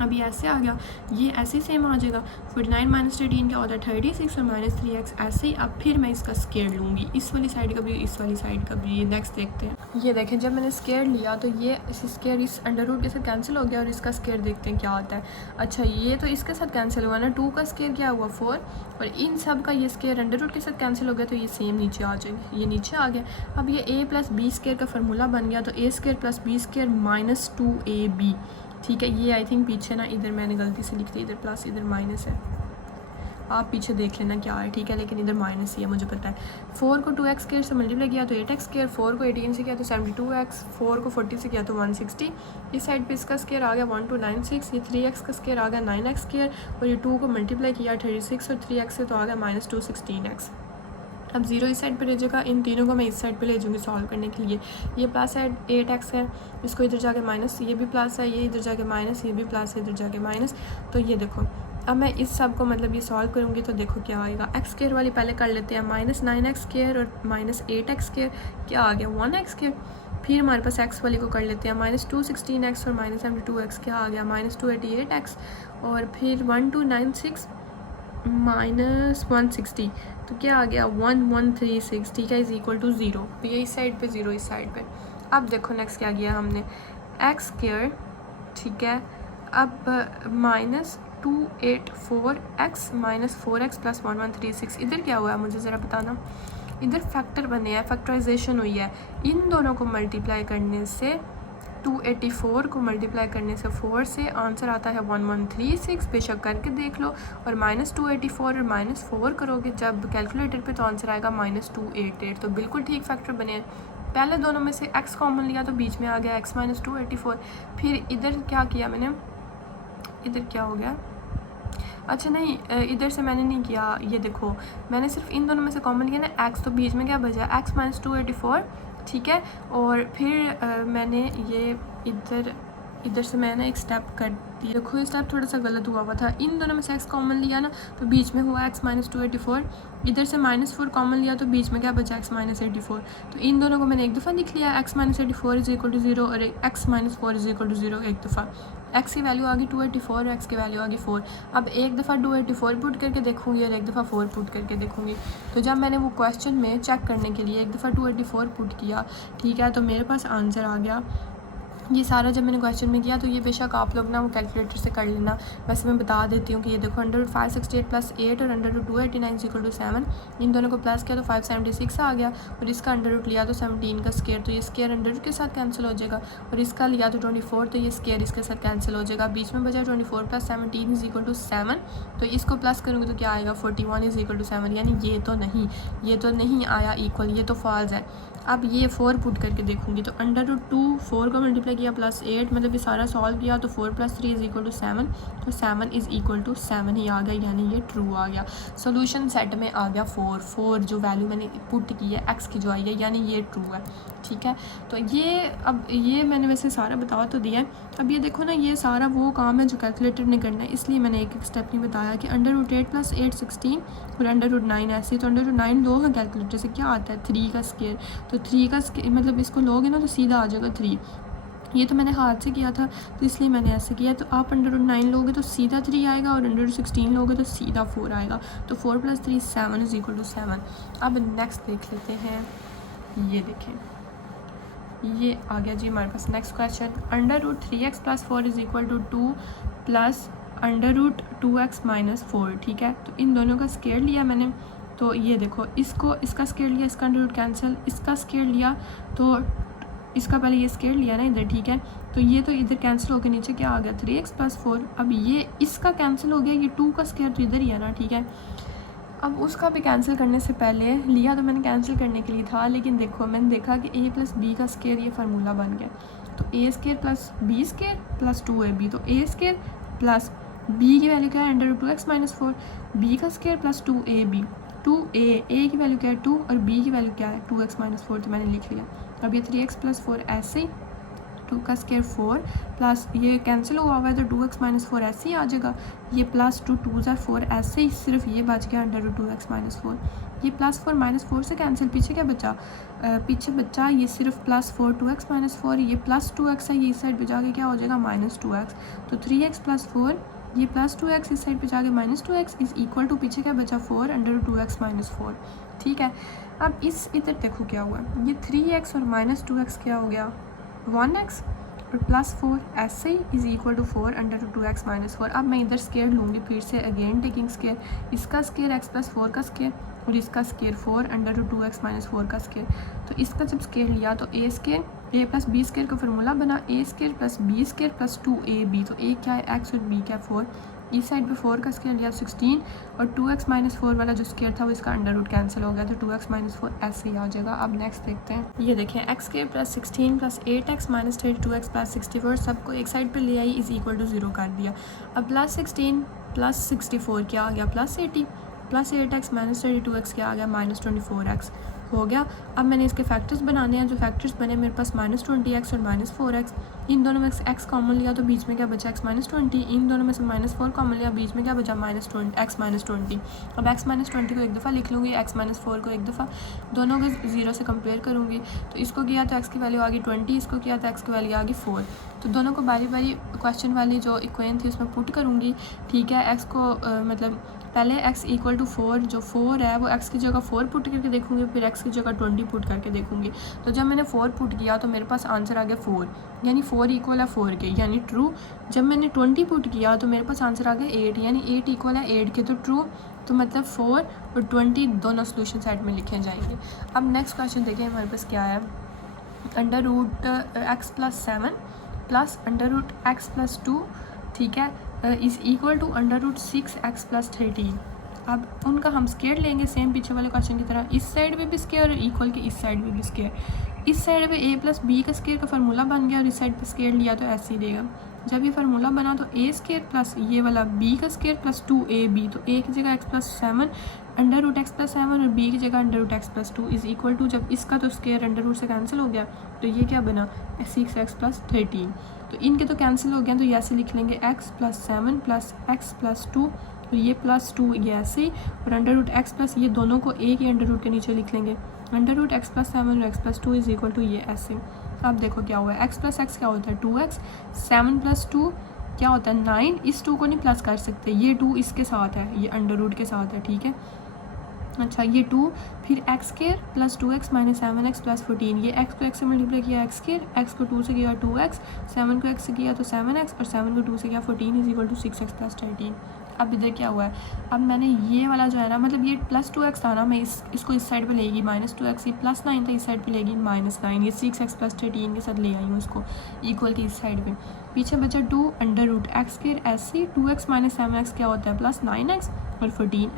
अभी ऐसे आ गया, ये ऐसे ही सेम आ जाएगा। 49 - 13 क्या होता है 36, और -3x ऐसे ही। अब फिर मैं इसका स्केयर लूँगी, इस वाली साइड का भी, इस वाली साइड का भी। नेक्स्ट देखते हैं। ये देखें जब मैंने स्केयर लिया तो ये इस स्केयर इस √ के साथ कैंसिल हो गया, और इसका स्केयर देखते हैं क्या आता है। अच्छा ये तो इसके साथ कैंसिल हुआ ना, 2 का स्केयर क्या हुआ 4, और इन सब का ये स्केयर √ के साथ कैंसिल हो गया, तो ये सेम नीचे आ जाएगा, ये नीचे आ गया। अब ये a + b² का फार्मूला बन गया, तो a² + b² - 2ab, ठीक है। ये आई थिंक पीछे ना इधर मैंने गलती से लिख दी, इधर प्लस इधर माइनस है, आप पीछे देख लेना क्या है, ठीक है, लेकिन इधर माइनस ही है मुझे पता है। 4 को 2x² से मल्टीप्लाई किया तो 8x², 4 को 18 से किया तो 72x, 4 को 40 से किया तो 160। इस साइड पे इसका स्केयर आ गया 1296, ये 3x का स्केयर आ गया 9x², और ये 2 को मल्टीप्लाई किया 36 और 3x से तो आ गया -216x। अब 0 इस साइड पे ले जाएगा, इन तीनों को मैं इस साइड पे ले जाऊँगी सॉल्व करने के लिए। ये प्लस है 8x है, इसको इधर जाके माइनस, ये भी प्लस है, ये इधर जाके माइनस, ये भी प्लस है, इधर जाके माइनस। तो ये देखो अब मैं इस सब को मतलब ये सॉल्व करूँगी तो देखो क्या आएगा। x² वाली पहले कर लेते हैं, -9x² और -8x² क्या आ गया 1x²। फिर हमारे पास x वाली को कर लेते हैं, -216x और -72x क्या आ गया -288x, और फिर 1296 -160 तो क्या आ गया 1136, ठीक है, इज़ इक्वल टू 0। तो ये इस साइड पे 0 इस साइड पे। अब देखो नेक्स्ट क्या किया हमने, x², ठीक है, अब -284x - 4x + 1136, इधर क्या हुआ है मुझे ज़रा बताना। इधर फैक्टर बने हैं, फैक्टराइजेशन हुई है। इन दोनों को मल्टीप्लाई करने से 284 को मल्टीप्लाई करने से 4 से आंसर आता है 1136, बेशक करके देख लो। और -284 और -4 करोगे जब कैलकुलेटर पे तो आंसर आएगा -288। तो बिल्कुल ठीक फैक्टर बने। पहले दोनों में से x कॉमन लिया तो बीच में आ गया x - 284। फिर इधर क्या किया मैंने, इधर क्या हो गया, अच्छा नहीं इधर से मैंने नहीं किया, ये देखो मैंने सिर्फ इन दोनों में से कॉमन लिया ना x, तो बीच में क्या बचा x - 284, ठीक है। और फिर मैंने ये इधर इधर से मैं ना एक स्टेप कर दिया, देखो ये स्टेप थोड़ा सा गलत हुआ था। इन दोनों में से x कॉमन लिया ना तो बीच में हुआ x माइनस 284, इधर से -4 कॉमन लिया तो बीच में क्या बचा x माइनस 84। तो इन दोनों को मैंने एक दफ़ा लिख लिया, x minus 84 is equal to 0 और x minus 4 is equal to 0 एक दफ़ा। x की वैल्यू आ गई 284 और x की वैल्यू आ गई 4। अब एक दफ़ा 284 पुट करके देखूँगी और एक दफ़ा 4 पुट करके देखूँगी। तो जब मैंने वो क्वेश्चन में चेक करने के लिए एक दफ़ा 284 पुट किया, ठीक है, तो मेरे पास आंसर आ गया। ये सारा जब मैंने क्वेश्चन में किया तो ये बेशक आप लोग ना वो कैलकुलेटर से कर लेना, वैसे मैं बता देती हूँ कि ये देखो √568 + 8 और √289 = 7, इन दोनों को प्लस किया तो 576 आ गया और इसका अंडर लिया तो 17 का स्केयर, तो ये स्केयर अंडर के साथ कैंसिल हो जाएगा और इसका लिया तो 24, तो ये स्केयर इसके साथ कैंसिल हो जाएगा। बीच में बचा 24 + 17 = 7, तो इसको प्लस करूँगी तो क्या आएगा 41 = 7, यानी ये तो नहीं आया इक्वल, ये तो फॉल्स है। अब ये 4 पुट करके देखूँगी तो √2 4 को मल्टीप्लाई किया प्लस 8, मतलब ये सारा सॉल्व किया तो 4 + 3 = 7, तो 7 = 7 ही आ गया, यानी ये ट्रू आ गया। सोल्यूशन सेट में आ गया 4 जो वैल्यू मैंने पुट की है x की जो आई है, यानी ये ट्रू है, ठीक है। तो ये मैंने वैसे सारा बता तो दिया है। अब ये देखो ना, ये सारा वो काम है जो कैलकुलेटर ने करना है, इसलिए मैंने एक स्टेप नहीं बताया कि √8 + 8 16 और √9 ऐसे। तो √9 लो है कैलकुलेटर से, क्या आता है 3 का स्केयर, तो 3 का स्केयर मतलब इसको लोगे ना तो सीधा आ जाएगा 3। ये तो मैंने हाथ से किया था तो इसलिए मैंने ऐसे किया। तो आप √9 लोगे तो सीधा 3 आएगा और √16 लोगे तो सीधा 4 आएगा, तो 4 + 3 7 = 7। अब नेक्स्ट देख लेते हैं, ये देखें, ये आ गया जी हमारे पास next question. √3x + 4 = 2 plus √2x - 4, ठीक है। तो इन दोनों का स्केयर लिया मैंने, तो ये देखो इसका स्केयर लिया, इसका अंडर रूट कैंसिल, इसका स्केयर लिया तो इसका पहले ये स्केयर लिया ना इधर, ठीक है। तो ये तो इधर कैंसिल होकर नीचे क्या आ गया 3x + 4। अब ये इसका कैंसिल हो गया, ये 2 का स्केयर तो इधर ही है ना, ठीक है। अब उसका भी कैंसिल करने से पहले लिया तो मैंने कैंसिल करने के लिए था, लेकिन देखो मैंने देखा कि a + b का स्केयर ये फार्मूला बन गया। तो a² + b² + 2ab, तो a² प्लस b की वैल्यू क्या है √2x - 4, b का स्केयर प्लस 2ab, 2a की वैल्यू क्या है 2 और b की वैल्यू क्या है 2x - 4, तो मैंने लिख लिया। अब ये 3x + 4 ऐसे ही, 2 का स्केयर 4 प्लस ये कैंसिल हुआ है तो 2x - 4 ऐसे ही आ जाएगा, ये प्लस 2 2 = 4 ऐसे ही, सिर्फ ये बच गया √2x - 4। ये +4 - 4 से कैंसिल, पीछे क्या बचा, पीछे बचा ये सिर्फ +4 2x - 4, ये प्लस 2x है, ये इस साइड पे जाके क्या हो जाएगा -2x, तो 3x + 4, ये +2x इस साइड पे जाके -2x इज इक्वल टू पीछे क्या बचा 4 √2x - 4, ठीक है। अब इस इधर देखो क्या हुआ, ये 3x और -2x क्या हो गया 1x और +4 ऐसे he is equal to 4 √2x - 4। अब मैं इधर स्केयर लूँगी फिर से, अगेन टेकिंग स्केयर, इसका स्केयर x + 4 का स्केयर और इसका स्केयर 4 √2x - 4 का स्केयर। तो इसका जब स्केयर लिया तो a² + b² का फार्मूला बना, a² + b² + 2ab, तो a क्या है x और b क्या है 4, इस साइड पे 4 का स्केयर लिया 16 और 2x - 4 वाला जो स्केयर था वो इसका अंडर रूट कैंसिल हो गया, तो 2x - 4 ऐसे ही आ जाएगा। अब नेक्स्ट देखते हैं, ये देखें x² + 16 + 8x - 32x + 64 सबको एक साइड पे ले आई, इज इक्वल टू 0 कर दिया। अब +16 + 64 क्या आ गया +80 + 8x - 32x क्या आ गया -24x हो गया। अब मैंने इसके फैक्टर्स बनाने हैं, जो फैक्टर्स बने मेरे पास -20x और -4x, इन दोनों में x कॉमन लिया तो बीच में क्या बचा x - 20, इन दोनों में से -4 कॉमन लिया, बीच में क्या बचा -20 x - 20। अब x - 20 को एक दफ़ा लिख लूँगी, x - 4 को एक दफ़ा, दोनों को 0 से कंपेयर करूँगी। तो इसको किया तो x की वैल्यू आ गई 20, इसको किया तो x की वैल्यू आ गई 4। तो दोनों को बारी बारी क्वेश्चन वाली जो इक्वेशन थी उसमें पुट करूँगी, ठीक है। x को मतलब पहले x = 4, जो 4 है वो x की जगह 4 पुट करके देखूँगी, फिर x की जगह 20 पुट करके देखूँगी। तो जब मैंने 4 पुट किया तो मेरे पास आंसर आ गया 4, यानी 4 इक्वल है 4 के, यानी ट्रू। जब मैंने 20 पुट किया तो मेरे पास आंसर आ गया 8, यानी 8 इक्वल है 8 के, तो ट्रू। तो मतलब 4 और 20 दोनों सोल्यूशन साइड में लिखे जाएंगे। अब नेक्स्ट क्वेश्चन देखिए हमारे पास क्या है, √x + 7 प्लस √x + 2, ठीक है, इज़ इक्वल टू √6x + 13। अब उनका हम स्केयर लेंगे सेम पीछे वाले क्वेश्चन की तरह, इस साइड पे भी स्केयर और इक्वल के इस साइड पे भी स्केयर। इस साइड पे a + b का स्केयर का फार्मूला बन गया और इस साइड पे स्केयर लिया तो ऐसे ही देगा। जब ये फार्मूला बना तो a² प्लस ये वाला b का स्केयर प्लस 2ab, तो a की जगह x + 7 √x + 7 और b की जगह √x + 2 इज़ इक्वल टू, जब इसका तो स्केयर अंडर रूट से कैंसिल हो गया तो ये क्या बना 6x + 13। तो इनके तो कैंसिल हो गया, तो ये ऐसे लिख लेंगे x plus 7 plus x plus 2 और ये प्लस 2 ये ऐसे ही, और अंडर रूट एक्स प्लस ये दोनों को एक ही अंडर रूट के नीचे लिख लेंगे। अंडर रूट एक्स प्लस 7 और x plus 2 is equal to ये ऐसे। अब देखो क्या हुआ है, x प्लस एक्स क्या होता है 2x, 7 प्लस 2 क्या होता है 9, इस 2 को नहीं प्लस कर सकते, ये 2 इसके साथ है, ये अंडर रूट के साथ है, ठीक है। अच्छा ये 2 फिर x square plus 2x minus 7x plus 14, ये x को x से मल्टीप्लाई किया एक्स स्क्वायर, x को 2 से किया 2x, 7 को x से किया तो 7x और 7 को 2 से किया 14 is equal to 6x plus 13। अब इधर क्या हुआ है, अब मैंने ये वाला जो है ना, मतलब ये प्लस 2x था ना, मैं इसको इस साइड पे लेगी माइनस 2x, ये प्लस 9 था इस साइड पे लेगी माइनस 9, ये 6x प्लस 13 के साथ ले आई हूँ इसको इक्वल की इस साइड पे। पीछे बचा 2 अंडर रूट एक्स स्क्वायर ऐसे, 2x माइनस 7x क्या होता है प्लस 9x और 14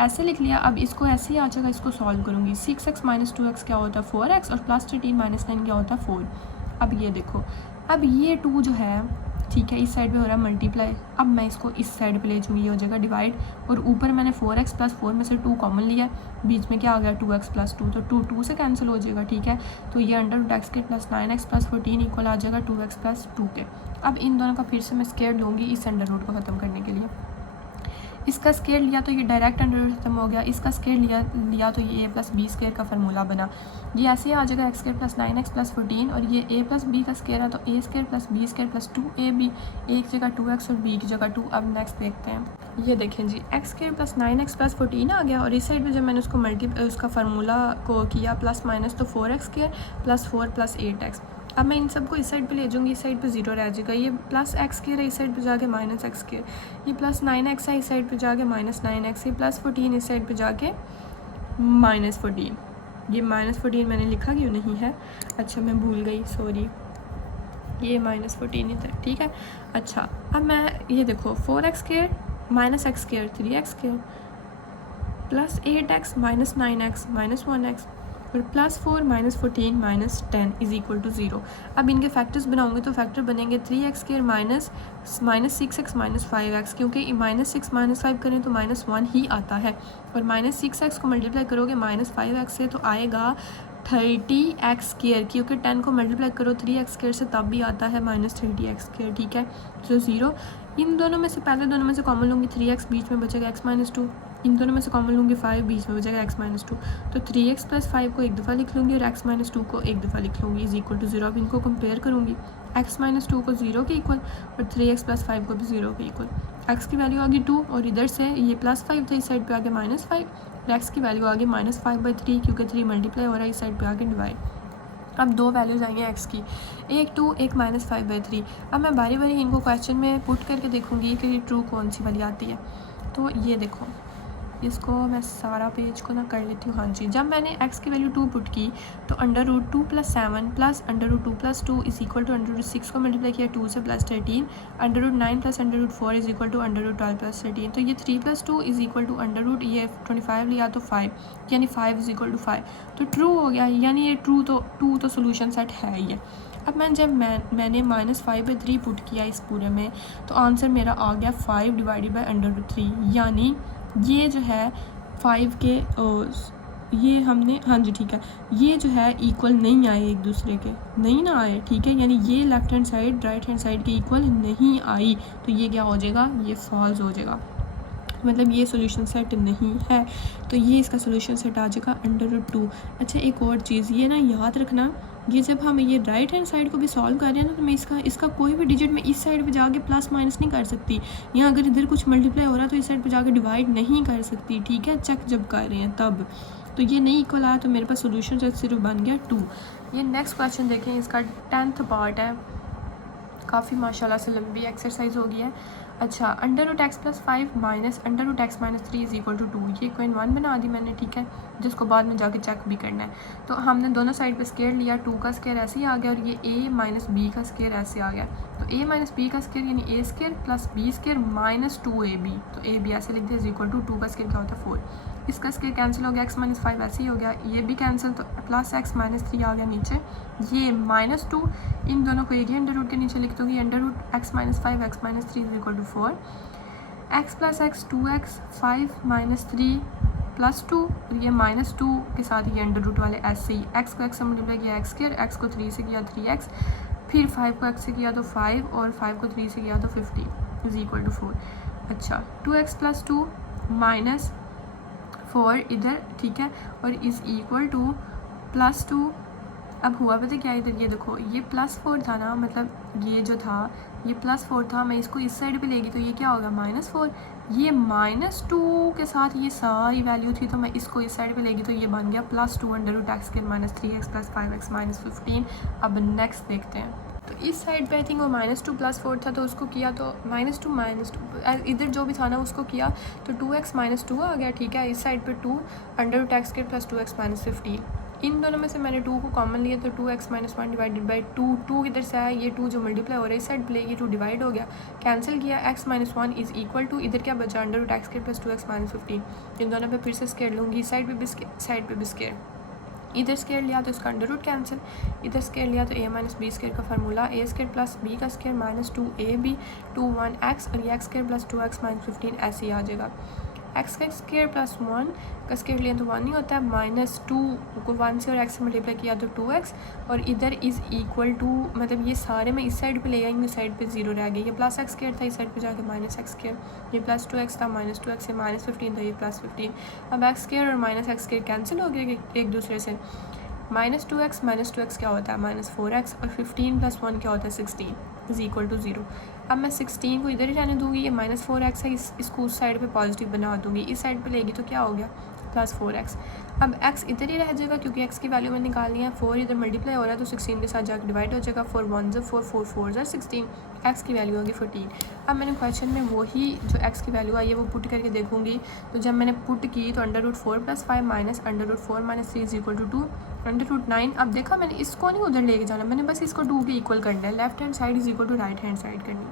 ऐसे लिख लिया। अब इसको ऐसे ही आ जाएगा, इसको सॉल्व करूँगी, 6x माइनस 2x क्या होता है 4x और प्लस 13 माइनस 9 क्या होता है 4। अब ये देखो, अब ये 2 जो है ठीक है इस साइड पे हो रहा है मल्टीप्लाई, अब मैं इसको इस साइड पे ले जाऊँगी, ये हो जाएगा डिवाइड, और ऊपर मैंने 4x प्लस 4 में से 2 कॉमन लिया, बीच में क्या आ गया 2x प्लस 2, तो 2 से कैंसिल हो जाएगा, ठीक है। तो ये अंडर रूट एक्स के प्लस 9x प्लस 14 इक्वल आ जाएगा 2x प्लस 2 के। अब इन दोनों का फिर से मैं स्क्वायर लूँगी इस अंडर रूट को ख़त्म करने के लिए, इसका स्क्वायर लिया तो ये डायरेक्ट अंडर रूट खत्म हो गया, इसका स्क्वायर लिया तो ये a प्लस बी स्क्वायर का फार्मूला बना, ये ऐसे ही आ जाएगा x square plus 9x plus 14, और ये a प्लस बी का स्क्वायर है तो a square plus B square plus 2ab, a की जगह 2x और b की जगह 2। अब नेक्स्ट देखते हैं, ये देखें जी x square plus 9x plus 14 आ गया, और इस साइड पर जब मैंने उसको उसका फार्मूला को किया प्लस माइनस, तो 4x square plus 4 plus 8x। अब मैं इन सबको इस साइड पे ले जाऊँगी, इस साइड पे 0 रह जाएगा, ये प्लस एक्स स्क्वायर है इस साइड पे जाके माइनस एक्स स्क्वायर, ये प्लस 9x है इस साइड पे जाके माइनस 9x, ये प्लस 14 इस साइड पे जाके माइनस 14, ये माइनस 14 मैंने लिखा क्यों नहीं है, अच्छा मैं भूल गई सॉरी, ये माइनस 14 ही था, ठीक है। अच्छा अब मैं ये देखो 4x square minus X square 3x square plus 8x minus 9x minus 1x और plus 4 minus 14 minus 10 is equal to 0। अब इनके फैक्टर्स बनाऊंगे तो फैक्टर बनेंगे 3x square minus 6x minus 5x, क्योंकि माइनस 6 माइनस 5 करें तो माइनस 1 ही आता है, और माइनस 6x को मल्टीप्लाई करोगे माइनस 5x से तो आएगा 30x स्क्वायर, क्योंकि 10 को मल्टीप्लाई करो 3x स्क्वायर से तब भी आता है माइनस 30x स्क्वायर, ठीक है। तो 0 इन दोनों में से, पहले दोनों में से कॉमन लूँगी 3x, बीच में बचेगा x माइनस 2, इन दोनों में से कॉमन लूँगी 5, बीच में बचेगा x माइनस 2, तो 3x प्लस 5 को एक दफ़ा लिख लूँगी और x माइनस 2 को एक दफ़ा लिख लूँगी इज इक्वल टू 0। अब इनको कंपेयर करूँगी, x माइनस 2 को 0 के इक्वल और 3x प्लस 5 को भी 0 के इक्वल, x की वैल्यू आ गई 2 और इधर से ये प्लस 5 था इस साइड पे आगे माइनस 5, और x की वैल्यू आ गई माइनस 5/3, क्योंकि 3 मल्टीप्लाई हो रहा है इस साइड पे आगे डिवाइड। अब दो वैल्यूज़ आई हैं x की, एक 2 एक माइनस 5/3। अब मैं बारी बारी इनको क्वेश्चन में पुट करके देखूँगी कि ट्रू कौन सी वाली आती है। तो ये देखो, इसको मैं सारा पेज को ना कर लेती हूँ। हाँ जी, जब मैंने x की वैल्यू 2 पुट की तो under root 2 plus 7 plus under root 2 plus 2 is equal to under root 6 को मल्टीप्लाई किया 2 से plus 13, under root 9 plus under root 4 is equal to under root 12 plus 13। तो ये 3 plus 2 is equal to under root ये 25 लिया तो 5, यानी 5 is equal to 5, तो ट्रू हो गया, यानी ये ट्रू तो सोल्यूशन सेट है ही है। अब मैंने माइनस 5/3 पुट किया इस पूरे में, तो आंसर मेरा आ गया 5 डिवाइडेड बाई अंडर रूट 3, यानी ये जो है 5 के ये हमने, हाँ जी ठीक है, ये जो है इक्वल नहीं आए एक दूसरे के, नहीं ना आए, ठीक है, यानी ये left hand side right hand side के इक्वल नहीं आई, तो ये क्या हो जाएगा, ये फॉल्स हो जाएगा, मतलब ये सोल्यूशन सेट नहीं है, तो ये इसका सोल्यूशन सेट आ जाएगा अंडर रूट 2। अच्छा एक और चीज़ ये ना याद रखना, ये जब हम ये राइट हैंड साइड को भी सॉल्व कर रहे हैं ना, तो मैं इसका कोई भी डिजिट में इस साइड पे जाके प्लस माइनस नहीं कर सकती, यहाँ अगर इधर कुछ मल्टीप्लाई हो रहा है तो इस साइड पे जाके डिवाइड नहीं कर सकती, ठीक है, चेक जब कर रहे हैं तब। तो ये नहीं इक्वल आया तो मेरे पास सोल्यूशन जो सिर्फ बन गया 2। ये नेक्स्ट क्वेश्चन देखें, इसका 10th पार्ट है, काफ़ी माशाल्लाह से लंबी एक्सरसाइज होगी है। अच्छा, under root X plus 5 minus under root X minus 3 is equal to 2, ये कोइन 1 बना दी मैंने, ठीक है, जिसको बाद में जाके चेक भी करना है। तो हमने दोनों साइड पे स्क्वायर लिया, 2 का स्क्वायर ऐसे ही आ गया और ये a माइनस बी का स्क्वायर ऐसे आ गया, तो a माइनस बी का स्क्वायर यानी a square plus b square minus 2ab, तो a b ऐसे लिख दिया इज इक्वल टू 2 का स्क्वायर क्या होता है 4, इसका स्क्वायर कैंसिल हो गया, x माइनस 5 ऐसे ही हो गया, ये भी कैंसिल, तो प्लस x माइनस 3 आ गया नीचे, ये माइनस 2, इन दोनों को एक ही अंडर रूट के नीचे लिख दूँगी, under root x minus 5 x minus 3 is equal to 4, x plus x 2x 5 minus 3 plus 2, और ये माइनस 2 के साथ ये अंडर रूट वाले ऐसे ही, x को x से मल्टीप्लाई किया x स्क्वायर, x को 3 से किया 3x फिर 5 को x से किया तो 5 और 5 को 3 से किया तो 50 इज़ इक्वल टू 4। अच्छा 2x प्लस 2 माइनस 4 इधर, ठीक है, और इज़ इक्वल टू प्लस 2। अब हुआ पता क्या इधर, ये देखो ये +4 था ना, मतलब ये जो था ये +4 था, मैं इसको इस साइड पे लेगी तो ये क्या होगा -4। ये -2 के साथ ये सारी वैल्यू थी, तो मैं इसको इस साइड पे लेगी तो ये बन गया +2 √x के -3x + 5x -15। अब नेक्स्ट देखते हैं, तो इस साइड पे आई थिंक वो -2 +4 था, तो उसको किया तो -2 इधर जो भी था ना उसको किया तो 2x -2 आ गया, ठीक है। इस साइड पे 2 √x के + 2x -15। इन दोनों में से मैंने 2 को कॉमन लिया तो 2x - 1 डिवाइडेड बाई 2 इधर से आया, ये 2 जो मल्टीप्लाई हो रहा है इस साइड पे ये 2 डिवाइड हो गया, कैंसिल किया, x - 1 इज़ इक्वल टू इधर क्या बचा √x के + 2x -15। इन दोनों पे फिर से स्केयर लूँगी, इस साइड पे भी स्केयर, इधर स्केयर लिया तो इसका अंडर रूट कैंसिल, इधर स्केयर लिया तो a - b स्केयर का formula a square plus b का स्केयर -2ab 2 1x और ये x स्केयर प्लस 2x - 15 ऐसे ही आ जाएगा। x का स्केयर प्लस 1 का स्केयर लिया तो 1 नहीं होता है, -2 को 1 से और x से मल्टीप्लाई किया तो 2x और इधर इज़ इक्वल टू, मतलब ये सारे मैं इस साइड पे ले आई, इस साइड पे 0 रह गया, ये +x स्केयर था, इस साइड पे जाके -x स्केयर, ये +2x था, -2x से -15 था, ये +15। अब x स्केयर और -x स्केयर कैंसिल हो गया एक दूसरे से, -2x क्या होता है -4x और 15 + 1 क्या होता है 16 इज़ इक्वल टू 0। अब मैं 16 को इधर ही रहने दूँगी, ये -4x है, इसको उस साइड पे पॉजिटिव बना दूँगी, इस साइड पे लेगी तो क्या हो गया +4x। अब x इधर ही रह जाएगा क्योंकि x की वैल्यू मैंने निकालनी है, 4 इधर मल्टीप्लाई हो रहा है तो 16 के साथ जाकर डिवाइड हो जाएगा, 4 1 4 4 4 16, x की वैल्यू होगी 14। अब मैंने क्वेश्चन में वही जो x की वैल्यू आई है वो पुट करके देखूँगी, तो जब मैंने पुट की तो √4 + 5 माइनस √4 - 3 इज़ इक्वल टू 2 √9। अब देखा मैंने इसको नहीं उधर लेके जाना, मैंने बस इसको 2 के इक्वल करना है, left hand side is equal to right hand side करनी।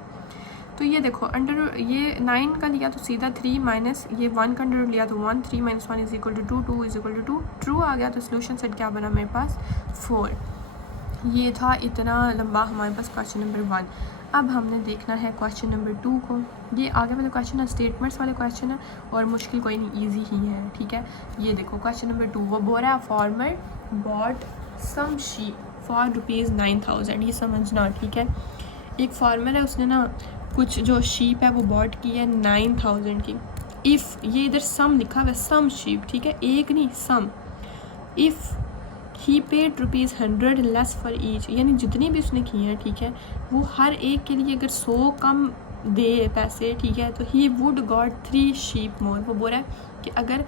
तो ये देखो ये 9 का लिया तो सीधा 3 माइनस ये 1 का अंडर लिया तो 1, 3 - 1 is equal to 2, 2 is equal to 2, true आ गया। तो सोल्यूशन सेट क्या बना मेरे पास 4। ये था इतना लंबा हमारे पास क्वेश्चन नंबर 1। अब हमने देखना है क्वेश्चन नंबर 2 को। ये आगे वाले क्वेश्चन है स्टेटमेंट्स वाले क्वेश्चन है और मुश्किल कोई नहीं, ईजी ही है, ठीक है। ये देखो क्वेश्चन नंबर 2, वो बोल रहा है farmer bought some sheep for ₹9,000। ये समझना, ठीक है। एक फार्मर है, उसने ना कुछ जो शीप है वो बॉट की है 9,000 की। इफ़ ये इधर सम लिखा हुआ है, सम शीप, ठीक है, एक नहीं sum. If he paid ₹100 less for each, यानी जितनी भी उसने की हैं, ठीक है, वो हर एक के लिए अगर 100 कम दे पैसे, ठीक है, तो ही वुड गॉट 3 शीप मोर। वो बोल रहा है कि अगर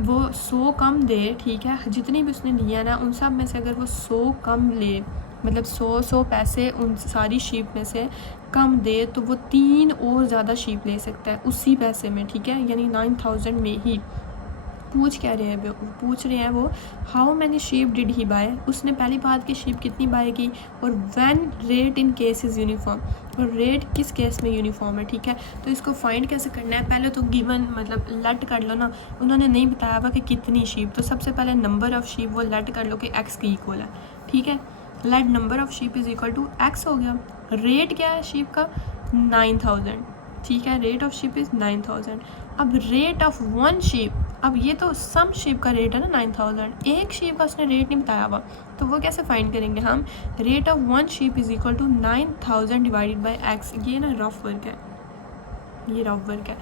वो 100 कम दे, ठीक है, जितनी भी उसने लिया ना उन सब में से अगर वो 100 कम ले, मतलब 100 पैसे उन सारी शीप में से कम दे, तो वो 3 और ज़्यादा शीप ले सकता है उसी पैसे में, ठीक है, यानी 9,000 में ही। पूछ रहे हैं वो how many sheep did he buy, उसने पहली बात की शीप कितनी बाय की, और when rate in case is uniform, और रेट किस केस में यूनिफॉर्म है, ठीक है। तो इसको फाइंड कैसे करना है, पहले तो गिवन मतलब लेट कर लो ना, उन्होंने नहीं बताया हुआ कि कितनी शीप, तो सबसे पहले नंबर ऑफ़ शीप वो लेट कर लो कि x के इक्वल है, ठीक है। Let number of sheep is equal to x हो गया। रेट क्या है शीप का 9,000, ठीक है, रेट ऑफ शीप इज़ 9,000। अब रेट ऑफ 1 शीप, अब ये तो सम शीप का रेट है ना 9,000, एक शीप का उसने रेट नहीं बताया हुआ, तो वो कैसे फाइंड करेंगे हम। Rate of 1 sheep is equal to 9,000 divided by x। ये ना रफ वर्क है, ये रफ वर्क है।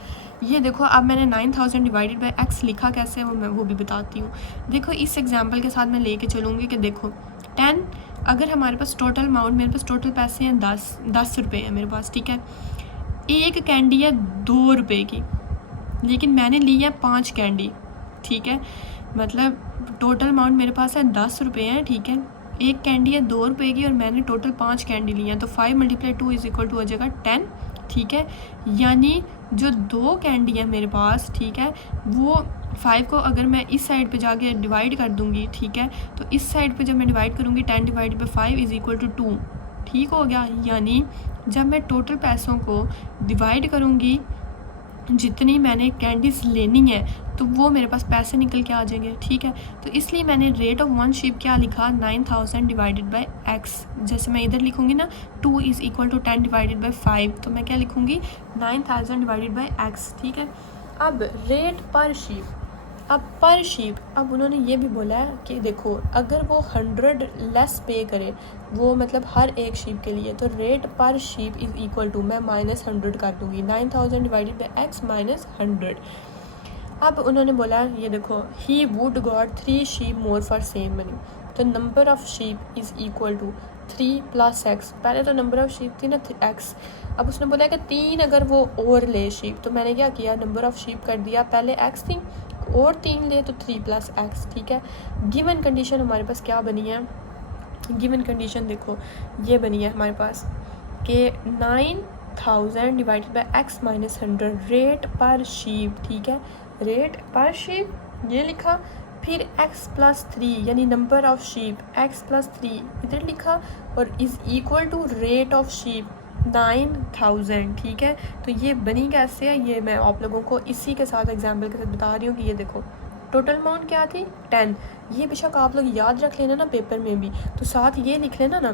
ये देखो अब मैंने 9,000 डिवाइडेड बाई x लिखा कैसे है वो भी बताती हूँ। देखो इस एग्जाम्पल के साथ मैं लेके चलूँगी कि देखो 10, अगर हमारे पास टोटल अमाउंट, मेरे पास टोटल पैसे हैं 10 रुपये हैं मेरे पास, ठीक है। एक कैंडी है 2 रुपये की, लेकिन मैंने ली है 5 कैंडी, ठीक है, मतलब टोटल अमाउंट मेरे पास है 10 रुपये हैं, ठीक है। एक कैंडी है 2 रुपये की और मैंने टोटल 5 कैंडी ली हैं, तो 5 × 2 इज़ इक्वल टू हो जाएगा 10, ठीक है। यानी जो 2 कैंडी है मेरे पास, ठीक है, वो 5 को अगर मैं इस साइड पे जाके डिवाइड कर दूँगी, ठीक है, तो इस साइड पे जब मैं डिवाइड करूँगी 10 divide by 5 is equal to 2, ठीक हो गया। यानी जब मैं टोटल पैसों को डिवाइड करूँगी, जितनी मैंने कैंडीज़ लेनी है तो वो मेरे पास पैसे निकल के आ जाएंगे, ठीक है। तो इसलिए मैंने रेट ऑफ 1 शीप क्या लिखा 9,000 डिवाइडेड बाई x। जैसे मैं इधर लिखूँगी ना 2 is equal to 10 divided by 5, तो मैं क्या लिखूँगी 9,000 डिवाइडेड बाई x, ठीक है। अब रेट पर शीप, अब पर शीप, अब उन्होंने ये भी बोला है कि देखो अगर वो 100 लेस पे करे, वो मतलब हर एक शीप के लिए, तो रेट पर शीप इज़ इक्वल टू, मैं -100 कर दूँगी, 9000 डिवाइडेड बाई x माइनस 100। अब उन्होंने बोला ये देखो, he would got 3 sheep more for same money, तो number of sheep is equal to 3 + x। पहले तो नंबर ऑफ़ शीप थी ना x, अब उसने बोला कि 3 अगर वो और ले शीप, तो मैंने क्या किया, नंबर ऑफ़ शीप कर दिया, पहले x थी और 3 ले तो 3 + x, ठीक है। गिवन कंडीशन हमारे पास क्या बनी है, गिवन कंडीशन देखो ये बनी है हमारे पास कि 9000 divided by x minus 100 rate पर शीप, ठीक है, रेट पर शीप ये लिखा, फिर x + 3 यानी नंबर ऑफ़ शीप x + 3 इधर लिखा, और is equal to rate of sheep 9000, ठीक है। तो ये बनी कैसे है, ये मैं आप लोगों को इसी के साथ एग्जाम्पल के साथ बता रही हूँ कि ये देखो टोटल अमाउंट क्या थी 10, ये बेशक आप लोग याद रख लेना ना पेपर में भी, तो साथ ये लिख लेना ना,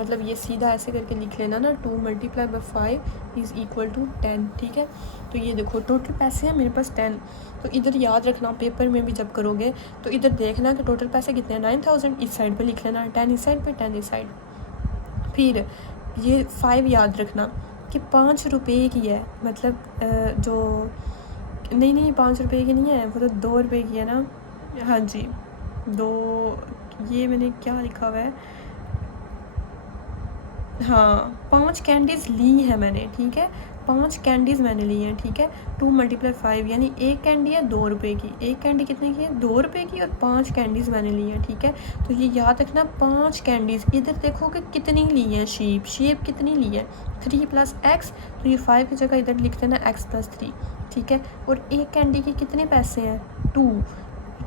मतलब ये सीधा ऐसे करके लिख लेना ना, 2 × 5 इज़ इक्वल टू 10, ठीक है। तो ये देखो टोटल पैसे हैं मेरे पास 10, तो इधर याद रखना पेपर में भी जब करोगे तो इधर देखना कि टोटल पैसे कितने हैं, 9000 इस साइड पर लिख लेना, 10 इस साइड पर, 10 इस साइड। फिर ये 5 याद रखना कि 5 रुपये की है, मतलब जो नहीं 5 रुपये की नहीं है, वो तो 2 रुपये की है ना, हाँ जी 2, ये मैंने क्या लिखा हुआ है, हाँ 5 कैंडीज़ ली है मैंने, ठीक है, 5 कैंडीज़ मैंने ली हैं, ठीक है। 2 × 5 यानी एक कैंडी है 2 रुपये की, एक कैंडी कितने की है 2 रुपये की, और 5 कैंडीज़ मैंने ली हैं, ठीक है। तो ये याद रखना 5 कैंडीज़, इधर देखो कि कितनी ली हैं शीप कितनी ली है 3 + x, तो ये 5 की जगह इधर लिख देना x + 3, ठीक है। और एक कैंडी के कितने पैसे हैं 2,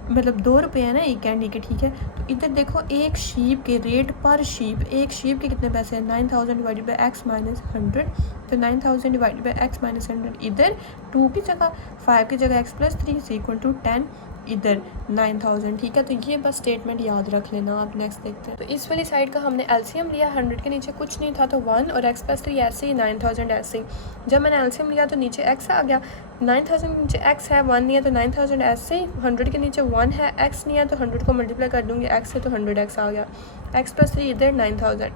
मतलब 2 रुपये है ना एक कैंडी के, ठीक है। तो इधर देखो एक शीप के रेट पर शीप, एक शीप के कितने पैसे हैं 9000 डिवाइडेड बाई x माइनस 100, तो 9000 डिवाइडेड बाई x माइनस 100, इधर 2 की जगह 5 की जगह x + 3 इज इक्वल टू 10, इधर 9000, ठीक है। तो ये बस स्टेटमेंट याद रख लेना। आप नेक्स्ट देखते हैं। तो इस वाली साइड का हमने एलसीएम लिया, 100 के नीचे कुछ नहीं था तो 1 और x + 3 ऐसे ही 9000 ऐसे ही। जब मैंने एलसीएम लिया तो नीचे x आ गया, 9000 के नीचे x है 1 नहीं है तो 9000 ऐसे ही, 100 के नीचे 1 है x नहीं है तो 100 को मल्टीप्लाई कर दूँगी x से तो 100x आ गया, x + 3 इधर 9000।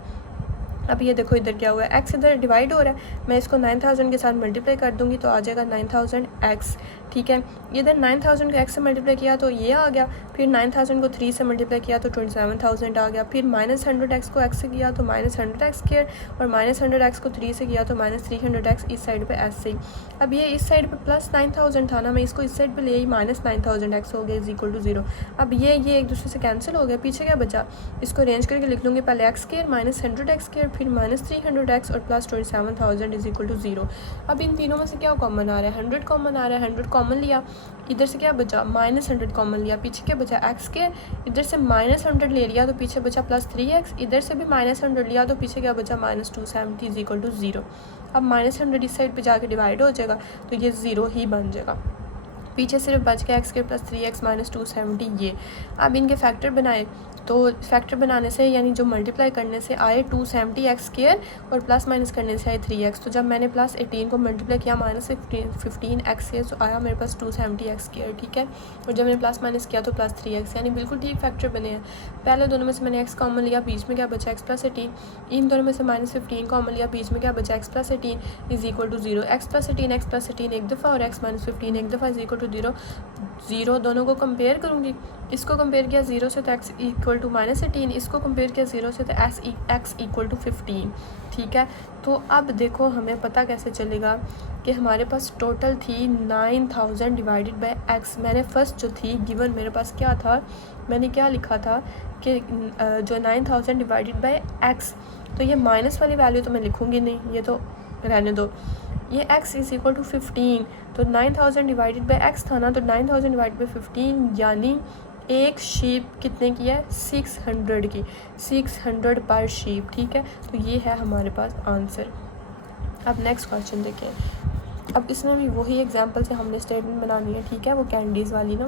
अब ये देखो इधर क्या हुआ है, x इधर डिवाइड हो रहा है, मैं इसको 9000 के साथ मल्टीप्लाई कर दूंगी तो आ जाएगा 9000x, ठीक है। इधर 9000 को x से मल्टीप्लाई किया तो ये आ गया, फिर 9000 को 3 से मल्टीप्लाई किया तो 27000 आ गया, फिर -100x को x से किया तो -100x2, और -100x को 3 से किया तो -300x, इस साइड पे ऐसे ही। अब ये इस साइड पे +9000 था ना, मैं इसको इस साइड पे ले आई, -9000x हो गया इज इक्वल टू 0। अब ये एक दूसरे से कैंसिल हो गया, पीछे क्या बचा, इसको अरेंज करके लिख लूँगी, पहले x2 -100x2, फिर -300x और +27000 इज इक्वल टू 0। अब इन तीनों में से क्या कॉमन आ रहा है, 100 कॉमन आ रहा है, 100 कॉमन लिया, इधर से क्या बचा -100 कॉमन लिया, पीछे क्या बचा x2, इधर से -100 ले लिया तो पीछे बचा +3x, इधर से भी -100 लिया तो पीछे क्या बचा -270 इज इक्वल टू 0। अब -100 इस साइड पे जाके डिवाइड हो जाएगा तो ये 0 ही बन जाएगा, पीछे सिर्फ बच गया x2 + 3x -270 ये। अब इनके फैक्टर बनाए तो फैक्टर बनाने से यानी जो मल्टीप्लाई करने से आए 270x2 और प्लस माइनस करने से आए 3x, तो जब मैंने +18 को मल्टीप्लाई किया -15x2 तो आया मेरे पास 270x2, ठीक है। और जब मैंने प्लस माइनस किया तो +3x, यानी बिल्कुल ठीक फैक्टर बने हैं। पहले दोनों में से मैंने x कॉमन लिया, बीच में क्या बचा x + 18, इन दोनों में से -15 कॉमन लिया, बीच में क्या बचा x + 18 is equal to 0। x + 18 एक दफ़ा और x - 15 एक दफ़ा इज इक्वल टू 0। दोनों को कंपेयर करूँगी, इसको कंपेयर किया 0 से तो x इक्वल टू -18, इसको कंपेयर किया 0 से तो x इक्वल टू 15, ठीक है। तो अब देखो हमें पता कैसे चलेगा कि हमारे पास टोटल थी 9000 डिवाइडेड बाय x। मैंने फर्स्ट जो थी गिवन मेरे पास क्या था, मैंने क्या लिखा था कि जो 9000 डिवाइडेड बाय x, तो ये माइनस वाली वैल्यू तो मैं लिखूँगी नहीं, ये तो रहने दो। ये x इज़ इक्वल टू 15, तो 9000 डिवाइडेड बाय x था ना, तो 9000 डिवाइडेड बाय 15 यानी एक शीप कितने की है 600 की, 600 पर शीप, ठीक है। तो ये है हमारे पास आंसर। अब नेक्स्ट क्वेश्चन देखें। अब इसमें भी वही एग्जांपल से हमने स्टेटमेंट बनानी है, ठीक है, वो कैंडीज़ वाली ना।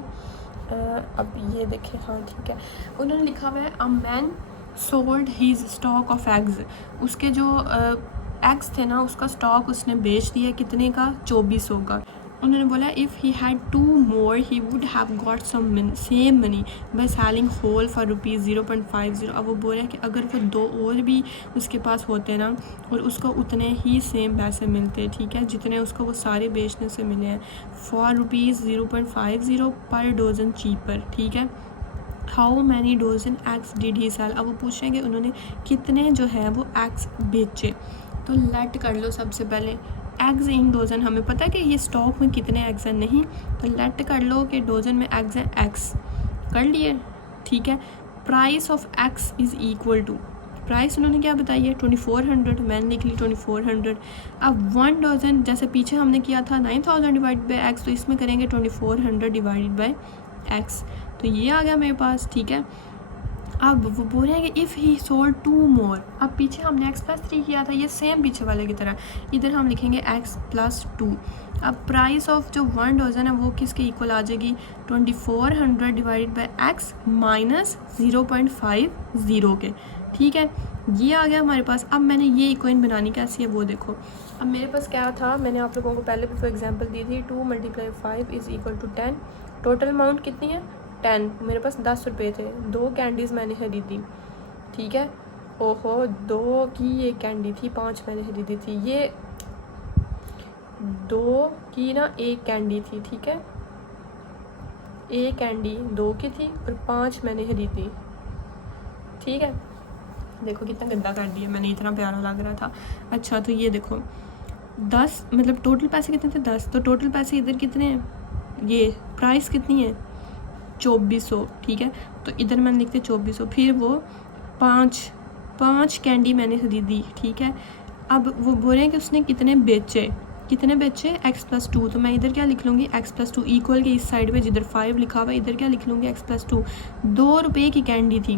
अब ये देखें, हाँ ठीक है, उन्होंने लिखा हुआ है a man sold his stock of eggs, उसके जो एग्स थे ना उसका स्टॉक उसने बेच दिया कितने का 2400 का। उन्होंने बोला if he had 2 more he would have got same money by selling whole for ₹0.50। अब वो बोल रहे हैं कि अगर वो 2 और भी उसके पास होते ना और उसको उतने ही सेम पैसे मिलते, ठीक है, जितने उसको वो सारे बेचने से मिले हैं, फॉर ₹0.50 पर डोजन चीपर, ठीक है। How many dozen eggs did he sell. अब वो पूछ रहे हैं कि उन्होंने कितने जो है वो एग्स बेचे। तो लेट कर लो सबसे पहले एग्स इन डोजन, हमें पता है कि ये स्टॉक में कितने एग्स हैं, नहीं, तो लेट कर लो कि डोजन में एग्स हैं एक्स, कर लिए, ठीक है। Price of X is equal to, price उन्होंने क्या बताई है 2400, मैंने लिख ली 2400। अब 1 डोजन जैसे पीछे हमने किया था 9000 डिवाइड बाई एक्स, तो इसमें करेंगे 2400 डिवाइडेड बाई एक्स, तो ये आ गया मेरे पास, ठीक है। अब वो बोल रहे हैं कि इफ़ ही सोल्ड 2 more, अब पीछे हमने x+3 किया था, ये सेम पीछे वाले की तरह, इधर हम लिखेंगे x+2। अब प्राइस ऑफ जो 1 डोजन है वो किसके इक्वल आ जाएगी 2400 डिवाइडेड बाई x माइनस 0.50 के, ठीक है, ये आ गया हमारे पास। अब मैंने ये इक्वेशन बनानी कैसी है वो देखो। अब मेरे पास क्या था, मैंने आप लोगों को पहले भी कोई एग्जांपल दी थी, 2 × 5 is equal to 10, total amount कितनी है 10, मेरे पास 10 रुपये थे, 2 कैंडीज़ मैंने खरीदी, ठीक है, ओहो 2 की ये कैंडी थी, 5 मैंने खरीदी थी, ये 2 की ना 1 कैंडी थी, ठीक है, 1 कैंडी 2 की थी और 5 मैंने खरीदी, ठीक है। देखो कितना गंदा कर दिया मैंने, इतना प्यारा लग रहा था। अच्छा तो ये देखो 10, मतलब टोटल पैसे कितने थे 10, तो टोटल पैसे इधर कितने हैं, ये प्राइस कितनी है 2400, ठीक है, तो इधर मैंने लिखते 2400, फिर वो 5 कैंडी मैंने खरीदी, ठीक है। अब वो बोल रहे हैं कि उसने कितने बेचे x+2, तो मैं इधर क्या लिख लूँगी x+2 इक्वल के इस साइड पे जिधर 5 लिखा हुआ है इधर क्या लिख लूँगी x+2, 2 रुपये की कैंडी थी।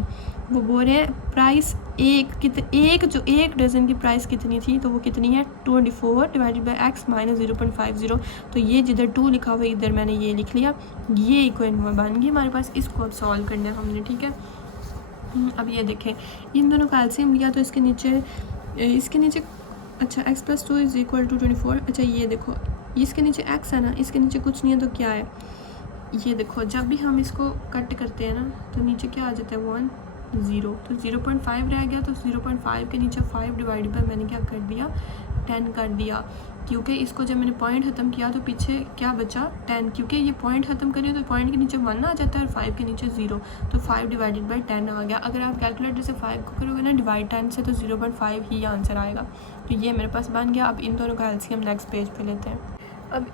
वो बोल रहे हैं प्राइस एक डज़न की प्राइस कितनी थी, तो वो कितनी है 24 डिवाइडेड बाई x माइनस 0.50, तो ये जिधर 2 लिखा हुआ है इधर मैंने ये लिख लिया, ये इक्वेशन बन गई हमारे पास। इसको अब सॉल्व करना है हमने, ठीक है। अब ये देखें, इन दोनों का एलसीएम लिया तो इसके नीचे अच्छा x+2 इज़ इक्वल टू 24। अच्छा ये देखो इसके नीचे x है ना, इसके नीचे कुछ नहीं है तो क्या है, ये देखो जब भी हम इसको कट करते हैं ना तो नीचे क्या आ जाता है 1 0, तो 0.5 रह गया, तो 0.5 के नीचे 5 डिवाइड बाय मैंने क्या कर दिया 10 कर दिया, क्योंकि इसको जब मैंने पॉइंट ख़त्म किया तो पीछे क्या बचा 10, क्योंकि ये पॉइंट ख़त्म करें तो पॉइंट के नीचे 1 आ जाता है और 5 के नीचे 0, तो 5 डिवाइडेड बाई 10 आ गया। अगर आप कैलकुलेटर से 5 को करोगे ना डिवाइड 10 से तो 0.5 ही आंसर आएगा, तो ये मेरे पास बन गया। अब इन दोनों का एलसीएम नेक्स्ट पेज पे लेते हैं। अब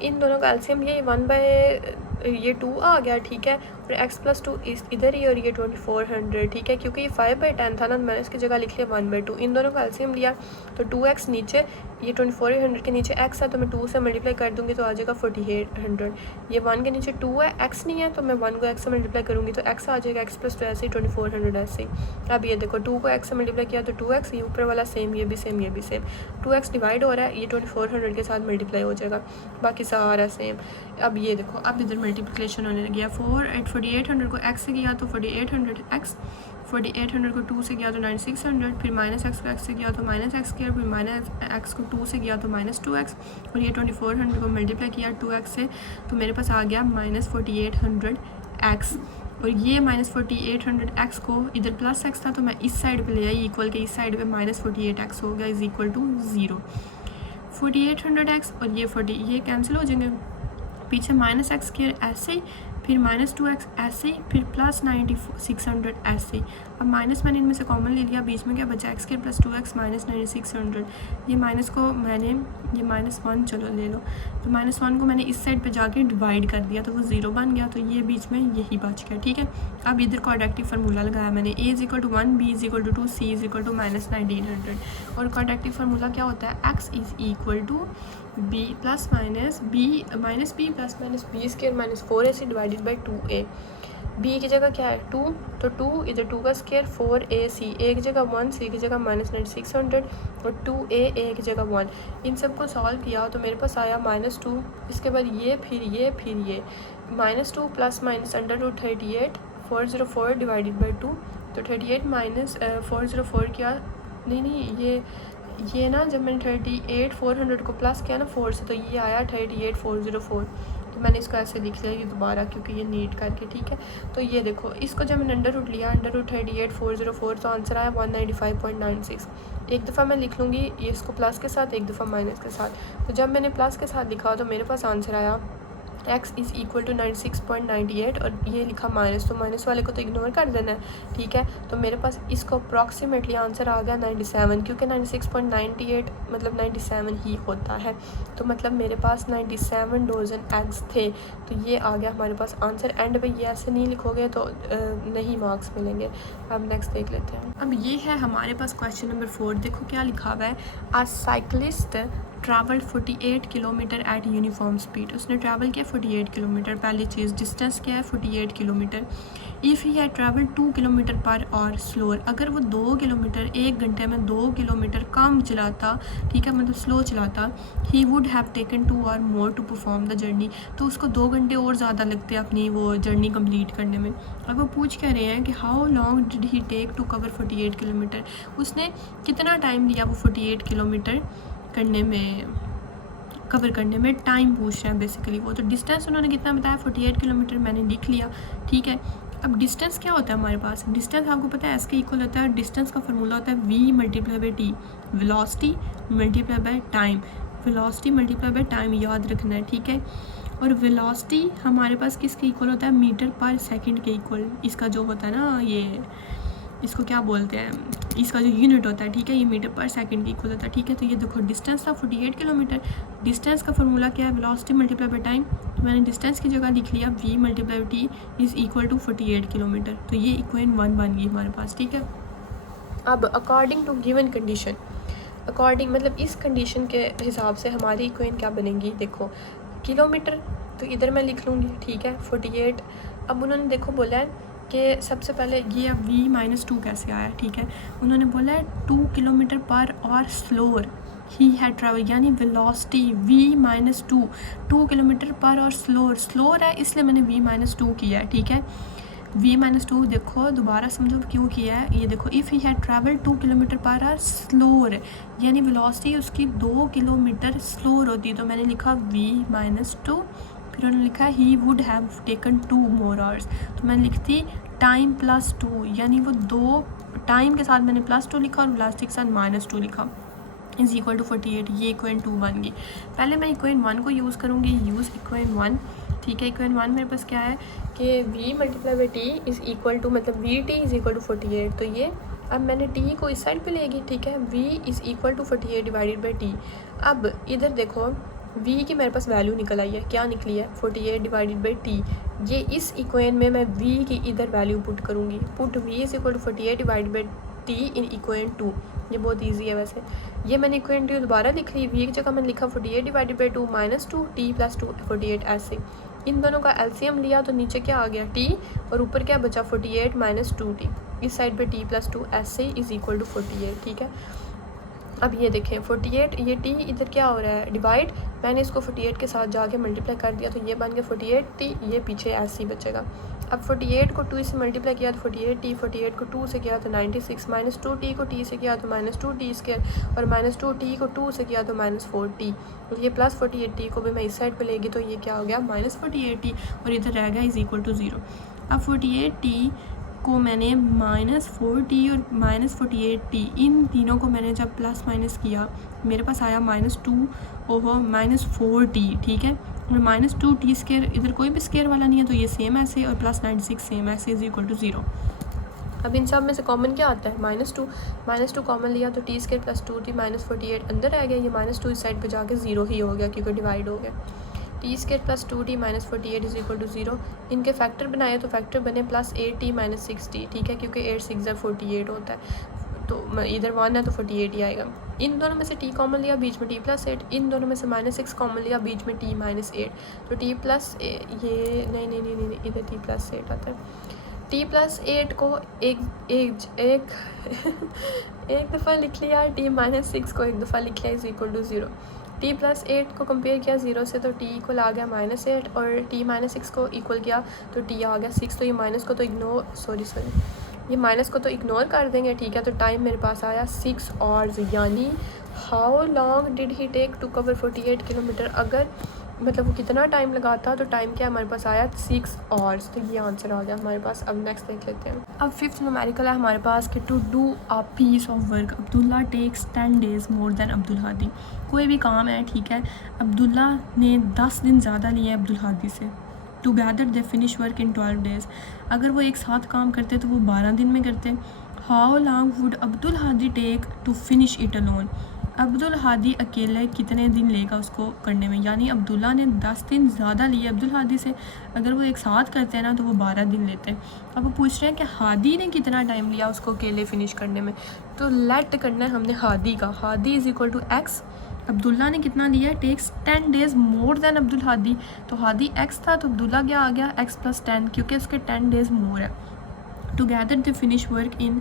इन दोनों का एलसीएम ये 1/2 आ गया, ठीक है, और x+2 इधर ही और ये 2400, ठीक है, क्योंकि ये 5/10 था ना, मैंने इसकी जगह लिख लिया 1/2। इन दोनों का एलसीएम लिया तो 2x नीचे, ये 2400 के नीचे x है तो मैं 2 से मल्टीप्लाई कर दूंगी तो आ जाएगा 4800। ये 1 के नीचे 2 है, x नहीं है तो मैं 1 को x से मल्टीप्लाई करूँगी तो x आ जाएगा, x+2 ऐसे ही 2400 ऐसे ही। अब ये देखो 2 को x से मल्टीप्लाई किया तो 2x, ये ऊपर वाला सेम, ये भी सेम, ये भी सेम, 2x डिवाइड हो रहा है, ये 2400 के साथ मल्टीप्लाई हो जाएगा, बाकी सारा सेम। अब ये देखो अब इधर मल्टीप्लिकेशन होने लगी है, 4800 को x से किया तो 4800x, 4800 को 2 से किया तो 9600, फिर माइनस एक्स को x से किया तो माइनस एक्स किया, फिर माइनस एक्स को 2 से किया तो माइनस 2x, और ये 2400 को मल्टीप्लाई किया 2x से तो मेरे पास आ गया माइनस 4800x, और ये माइनस 4800x को इधर प्लस x था तो मैं इस साइड पे ले आई, इक्वल के इस साइड पे माइनस 48x हो गया, इज़ इक्वल टू 0। 4800x और ये 40 ये कैंसिल हो जाएंगे, पीछे माइनस एक्स स्क्वायर ऐसे ही, फिर माइनस 2x ऐसे ही, फिर प्लस 9600 ऐसे ही। अब माइनस मैंने इनमें से कॉमन ले लिया, बीच में क्या बचा x square plus 2x minus 9600, ये माइनस को मैंने ये -1 चलो ले लो, तो -1 को मैंने इस साइड पे जाके डिवाइड कर दिया तो वो 0 बन गया, तो ये बीच में यही बच गया, ठीक है। अब इधर क्वाड्रेटिक फार्मूला लगाया मैंने, a = 1, b = 2, c = -1900, और क्वाड्रेटिक फार्मूला क्या होता है x = b plus minus b minus b plus minus b square minus 4ac divided by 2a। b की जगह क्या है 2, तो 2 इधर 2 का स्क्वायर 4ac, a की जगह 1, c की जगह -9600 और 2a की जगह 1। इन सब को सॉल्व किया तो मेरे पास आया -2, इसके बाद ये फिर ये -2 प्लस माइनस √38 404 डिवाइडेड बाई 2, तो 38 माइनस 404 क्या नहीं ये ये ना जब मैंने 38,400 को प्लस किया ना 4 से, तो ये आया 38,404। तो मैंने इसको ऐसे लिख लिया ये दोबारा, क्योंकि ये नीट करके, ठीक है। तो ये देखो, इसको जब मैंने अंडर रूट लिया, अंडर रूट 38,404, तो आंसर आया 195.96। एक दफ़ा मैं लिख लूँगी ये इसको प्लस के साथ, एक दफ़ा माइनस के साथ। तो जब मैंने प्लस के साथ लिखा तो मेरे पास आंसर आया x इज़ इक्वल टू 96.98, और ये लिखा माइनस, तो माइनस वाले को तो इग्नोर कर देना है, ठीक है। तो मेरे पास इसको अप्रॉक्सीमेटली आंसर आ गया 97, क्योंकि 96.98 मतलब 97 ही होता है। तो मतलब मेरे पास 97 डोजन एग्स थे, तो ये आ गया हमारे पास आंसर। एंड पे ये ऐसे नहीं लिखोगे तो नहीं मार्क्स मिलेंगे। अब नेक्स्ट देख लेते हैं। अब ये है हमारे पास क्वेश्चन नंबर 4। देखो क्या लिखा हुआ है, a cyclist travelled 48 kilometre at uniform speed. उसने ट्रैवल किया 48 किलोमीटर। पहली चीज़, डिस्टेंस क्या है 48 kilometre. If he had travel 2 kilometre per hour slower, अगर वो 2 किलोमीटर 1 घंटे में 2 किलोमीटर कम चलाता, ठीक है, मतलब स्लो चलाता, he would have taken 2 hour more to perform the journey, तो उसको 2 घंटे और ज़्यादा लगते अपनी वो जर्नी कंप्लीट करने में। अब वो पूछ कह रहे हैं कि how long did he take to cover 48 kilometre, उसने कितना टाइम लिया वो 48 किलोमीटर करने में, कवर करने में टाइम पूछ रहे हैं बेसिकली वो। तो डिस्टेंस उन्होंने कितना बताया 48 किलोमीटर, मैंने लिख लिया, ठीक है। अब डिस्टेंस क्या होता है हमारे पास, डिस्टेंस आपको पता है एस के इक्वल होता है, डिस्टेंस का फार्मूला होता है v multiply by T, velocity multiply by time, velocity multiply by time याद रखना है, ठीक है। और वेलोसिटी हमारे पास किसके इक्वल होता है, मीटर पर सेकंड के इक्वल, इसका जो होता है ना, ये इसको क्या बोलते हैं, इसका जो यूनिट होता है, ठीक है, ये मीटर पर सेकंड की इक्वल होता है, ठीक है। तो ये देखो डिस्टेंस था 48 किलोमीटर, डिस्टेंस का फार्मूला क्या है, वेलोसिटी मल्टीप्लाई बाई टाइम। तो मैंने डिस्टेंस की जगह लिख लिया v multiply by T is equal to 48 kilometre. तो ये इक्वेशन 1 बन गई हमारे पास, ठीक है। अब according to given condition, according मतलब इस कंडीशन के हिसाब से हमारी इक्वेशन क्या बनेगी, देखो किलोमीटर तो इधर मैं लिख लूँगी, ठीक है, 48। अब उन्होंने देखो बोला है कि सबसे पहले ये अब v-2 कैसे आया, ठीक है। उन्होंने बोला है 2 kilometre per hour slower he had travel, यानी velocity v-2, 2 kilometre per hour slower है, इसलिए मैंने v-2 किया है, ठीक है। v-2 देखो दोबारा समझो क्यों किया है, ये देखो if he had travel 2 kilometre per hour slower, यानी वेलोसिटी उसकी 2 किलोमीटर स्लोअर होती है, तो मैंने लिखा v-2। फिर उन्होंने लिखा ही would have taken 2 more hours, तो मैंने लिखती टाइम प्लस 2, यानी वो 2 टाइम के साथ मैंने +2 लिखा और वेलोसिटी के साथ -2 लिखा, इज़ इक्वल टू 48। ये इक्वेशन 2 बन गई। पहले मैं इक्वेशन 1 को यूज़ करूँगी, यूज़ इक्वेशन 1, ठीक है। इक्वेशन 1 मेरे पास क्या है कि v multiply by T is equal to, मतलब v t is equal to 48। तो ये अब मैंने t को इस साइड पे लेगी, ठीक है, v is equal to 48 divided by T. अब इधर देखो v की मेरे पास वैल्यू निकल आई है, क्या निकली है 48 डिवाइडेड बाई टी। ये इस इक्वेशन में मैं v की इधर वैल्यू पुट करूँगी, put v is equal to 48 divided by T in equation 2। ये बहुत इजी है वैसे। ये मैंने इक्वेशन 2 दोबारा लिख ली, v की जगह मैंने लिखा 48 डिवाइडेड बाई 2 -2 t प्लस 2 48 ऐसे। इन दोनों का एलसीएम लिया तो नीचे क्या आ गया t, और ऊपर क्या बचा 48 - 2t, इस साइड पे t प्लस 2 ऐसे इज़ इक्वल टू 48, ठीक है। अब ये देखें 48, ये t इधर क्या हो रहा है डिवाइड, मैंने इसको 48 के साथ जाके मल्टीप्लाई कर दिया, तो ये बन गया 48t, ये पीछे ऐसे ही बचेगा। अब 48 को 2 से मल्टीप्लाई किया तो 48t, 48 को 2 से किया तो 96, -2t को t से किया तो -2t स्क्वायर, और -2t को 2 से किया तो -4t, और ये प्लस 48t को भी मैं इस साइड पे लेगी तो ये क्या हो गया -48t, और इधर रह गया इज़ इक्वल टू 0। अब 48t को मैंने -4t और -48t, इन तीनों को मैंने जब प्लस माइनस किया मेरे पास आया -2 ओवर -4t, ठीक है। और -2t स्केयर, इधर कोई भी स्केयर वाला नहीं है तो ये सेम ऐसे, और प्लस 96 सेम ऐसे इज़ इक्वल टू 0। अब इन सब में से कॉमन क्या आता है -2 कॉमन लिया तो t स्केयर प्लस 2t -48 अंदर रह गया, ये -2 इस साइड पे जाके 0 ही हो गया क्योंकि डिवाइड हो गया। T square plus 2t -48 is equal to 0। इनके फैक्टर बनाए तो फैक्टर बने प्लस 8t - 6t, ठीक है, क्योंकि 8 6 48 होता है, तो इधर 1 है तो 48 ही आएगा। इन दोनों में से t कॉमन लिया, बीच में t प्लस 8, इन दोनों में से -6 कॉमन लिया, बीच में t -8, तो t प्लस ये नहीं इधर t प्लस 8 आता है। t प्लस 8 को एक दफ़ा लिख लिया, t -6 को एक दफ़ा लिख लिया is equal to 0। t plus 8 को कंपेयर किया 0 से तो t इक्वल आ गया -8, और t -6 को इक्वल किया तो t आ गया 6, तो ये माइनस को तो ये माइनस को तो इग्नोर कर देंगे, ठीक है। तो टाइम मेरे पास आया 6 आवर्स, यानी how long did he take to cover 48 kilometre, अगर मतलब वो कितना टाइम लगाता, तो टाइम क्या हमारे पास आया 6 आवर्स, तो ये आंसर आ गया हमारे पास। अब नेक्स्ट देख लेते हैं। अब फिफ्थ न्यूमेरिकल है हमारे पास कि to do a piece of work Abdullah takes 10 days more than Abdul Hadi. कोई भी काम है, ठीक है, अब्दुल्ला ने 10 दिन ज़्यादा लिए अब्दुल हादी से। Together they finish work in 12 days, अगर वो एक साथ काम करते तो वो 12 दिन में करते। How long would Abdul Hadi take to finish it alone, Abdul Hadi अकेले कितने दिन लेगा उसको करने में, यानी अब्दुल्ला ने 10 दिन ज़्यादा लिए अब्दुल हादी से, अगर वो एक साथ करते हैं ना तो वो 12 दिन लेते हैं। अब वो पूछ रहे हैं कि हादी ने कितना टाइम लिया उसको अकेले फिनिश करने में, तो लेट करना है हमने हादी का, Hadi is equal to X, Abdullah ने कितना लिया, takes 10 days more than Abdul Hadi, तो हादी एक्स था तो अब्दुल्ला क्या आ गया एक्स प्लस 10, क्योंकि उसके 10 डेज़ मोर है। Together they finish work in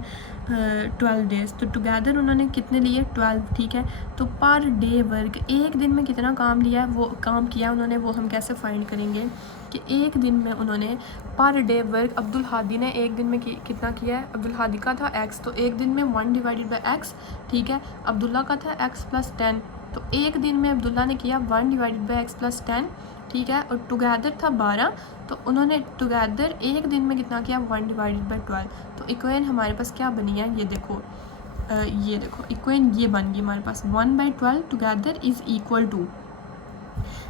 12 days, तो टुगेदर उन्होंने कितने लिए 12, ठीक है। तो पर डे वर्क, एक दिन में कितना काम लिया है, वो काम किया उन्होंने, वो हम कैसे फाइंड करेंगे कि एक दिन में उन्होंने per day work, Abdul Hadi ने एक दिन में कितना किया है, अब्दुल हादी का था x, तो एक दिन में 1 डिवाइडेड बाई x, ठीक है। अब्दुल्ला का था x प्लस 10, तो एक दिन में अब्दुल्ला ने किया 1 डिवाइडेड बाई x प्लस 10, ठीक है। और टुगेदर था 12, तो उन्होंने टुगेदर एक दिन में कितना किया 1 डिवाइडेड बाई 12, तो इक्वेशन हमारे पास क्या बनी है, ये देखो इक्वेशन ये बन गई हमारे पास 1/12 टुगेदर इज़ इक्वल टू,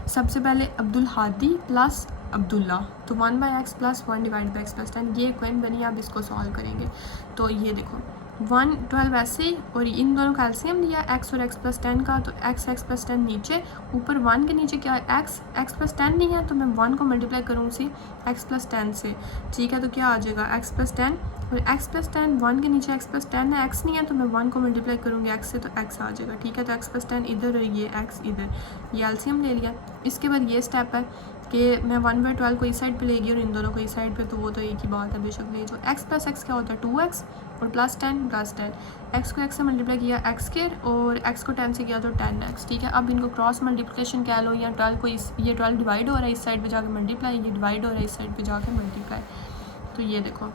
सबसे पहले अब्दुल हादी प्लस अब्दुल्ला, तो 1/x plus 1 divide by x plus 10, ये इक्वेशन बनी। आप इसको सॉल्व करेंगे तो ये देखो 1/12 ऐसे, और इन दोनों का एलसीएम लिया x और x प्लस 10 का, तो x प्लस 10 नीचे, ऊपर 1 के नीचे क्या है x प्लस 10 नहीं है, तो मैं 1 को मल्टीप्लाई करूँ उसी x प्लस 10 से, ठीक है। तो क्या आ जाएगा x प्लस 10, और x प्लस 10 1 के नीचे x प्लस 10 है, x नहीं है तो मैं 1 को मल्टीप्लाई करूँगी x से, तो x आ जाएगा, ठीक है। तो x प्लस 10 इधर और ये x इधर, ये एलसीएम ले लिया। इसके बाद ये स्टेप है कि मैं 1/12 को इस साइड पे लेगी और इन दोनों को इस साइड पे, तो वो तो एक ही बात है बेशक ले जो। x प्लस x क्या होता है 2x, और प्लस 10 x को x से मल्टीप्लाई किया x के, और x को 10 से किया तो 10x, ठीक है। अब इनको क्रॉस मल्टीप्लिकेशन कह लो, या 12 को ये 12 डिवाइड हो रहा है इस साइड पे जाके मल्टीप्लाई, ये डिवाइड हो रहा है इस साइड पे जाके मल्टीप्लाई, तो ये देखो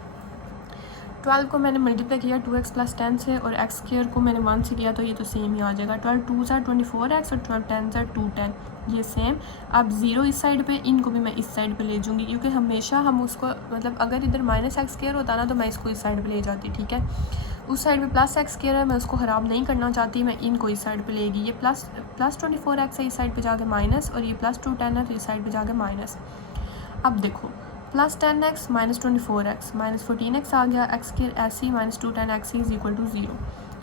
12 को मैंने मल्टीप्लाई किया 2x प्लस 10 से, और x स्क्वायर को मैंने 1 से किया, तो ये तो सेम ही आ जाएगा। 12 2s are 24x, और 12 10s are 210, ये सेम। अब 0 इस साइड पे, इनको भी मैं इस साइड पे ले जाऊँगी, क्योंकि हमेशा हम उसको मतलब अगर इधर माइनस एक्स स्क्वायर होता ना तो मैं इसको इस साइड पे ले जाती, ठीक है। उस साइड पे प्लस एक्स स्क्वायर है, मैं उसको ख़राब नहीं करना चाहती, मैं इनको इस साइड पे लेगी। ये प्लस 24x है इस साइड पे जाके माइनस, और ये प्लस 210 है तो इस साइड पे जाके माइनस। अब देखो plus 10x minus 24x minus 14x आ गया, x स्क्वायर ऐसी minus 210x is equal to 0।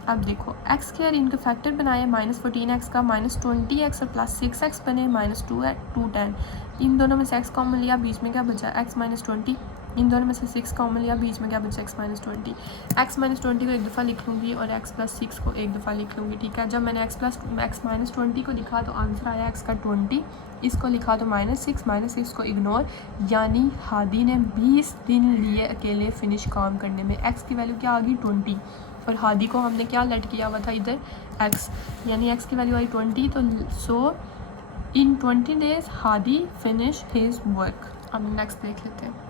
अब देखो x स्क्वायर इनका फैक्टर बनाए माइनस 14x का, माइनस 20x और प्लस 6x बने माइनस 210, इन दोनों में से x कॉमन लिया, बीच में क्या बचा x माइनस 20, इन दोनों में से 6 कॉमन लिया, बीच में क्या बचा x माइनस 20, x माइनस 20 को एक दफ़ा लिख लूँगी और x प्लस 6 को एक दफ़ा लिख लूँगी, ठीक है। जब मैंने x माइनस 20 को लिखा तो आंसर आया x का 20, इसको लिखा तो माइनस 6 को इग्नोर, यानी हादी ने 20 दिन लिए अकेले फिनिश काम करने में। x की वैल्यू क्या आ गई 20, और हादी को हमने क्या लेट किया हुआ था इधर x, यानी x की वैल्यू आई 20, तो सो इन 20 डेज हादी फिनिश हिज वर्क। अब नेक्स्ट देख लेते हैं।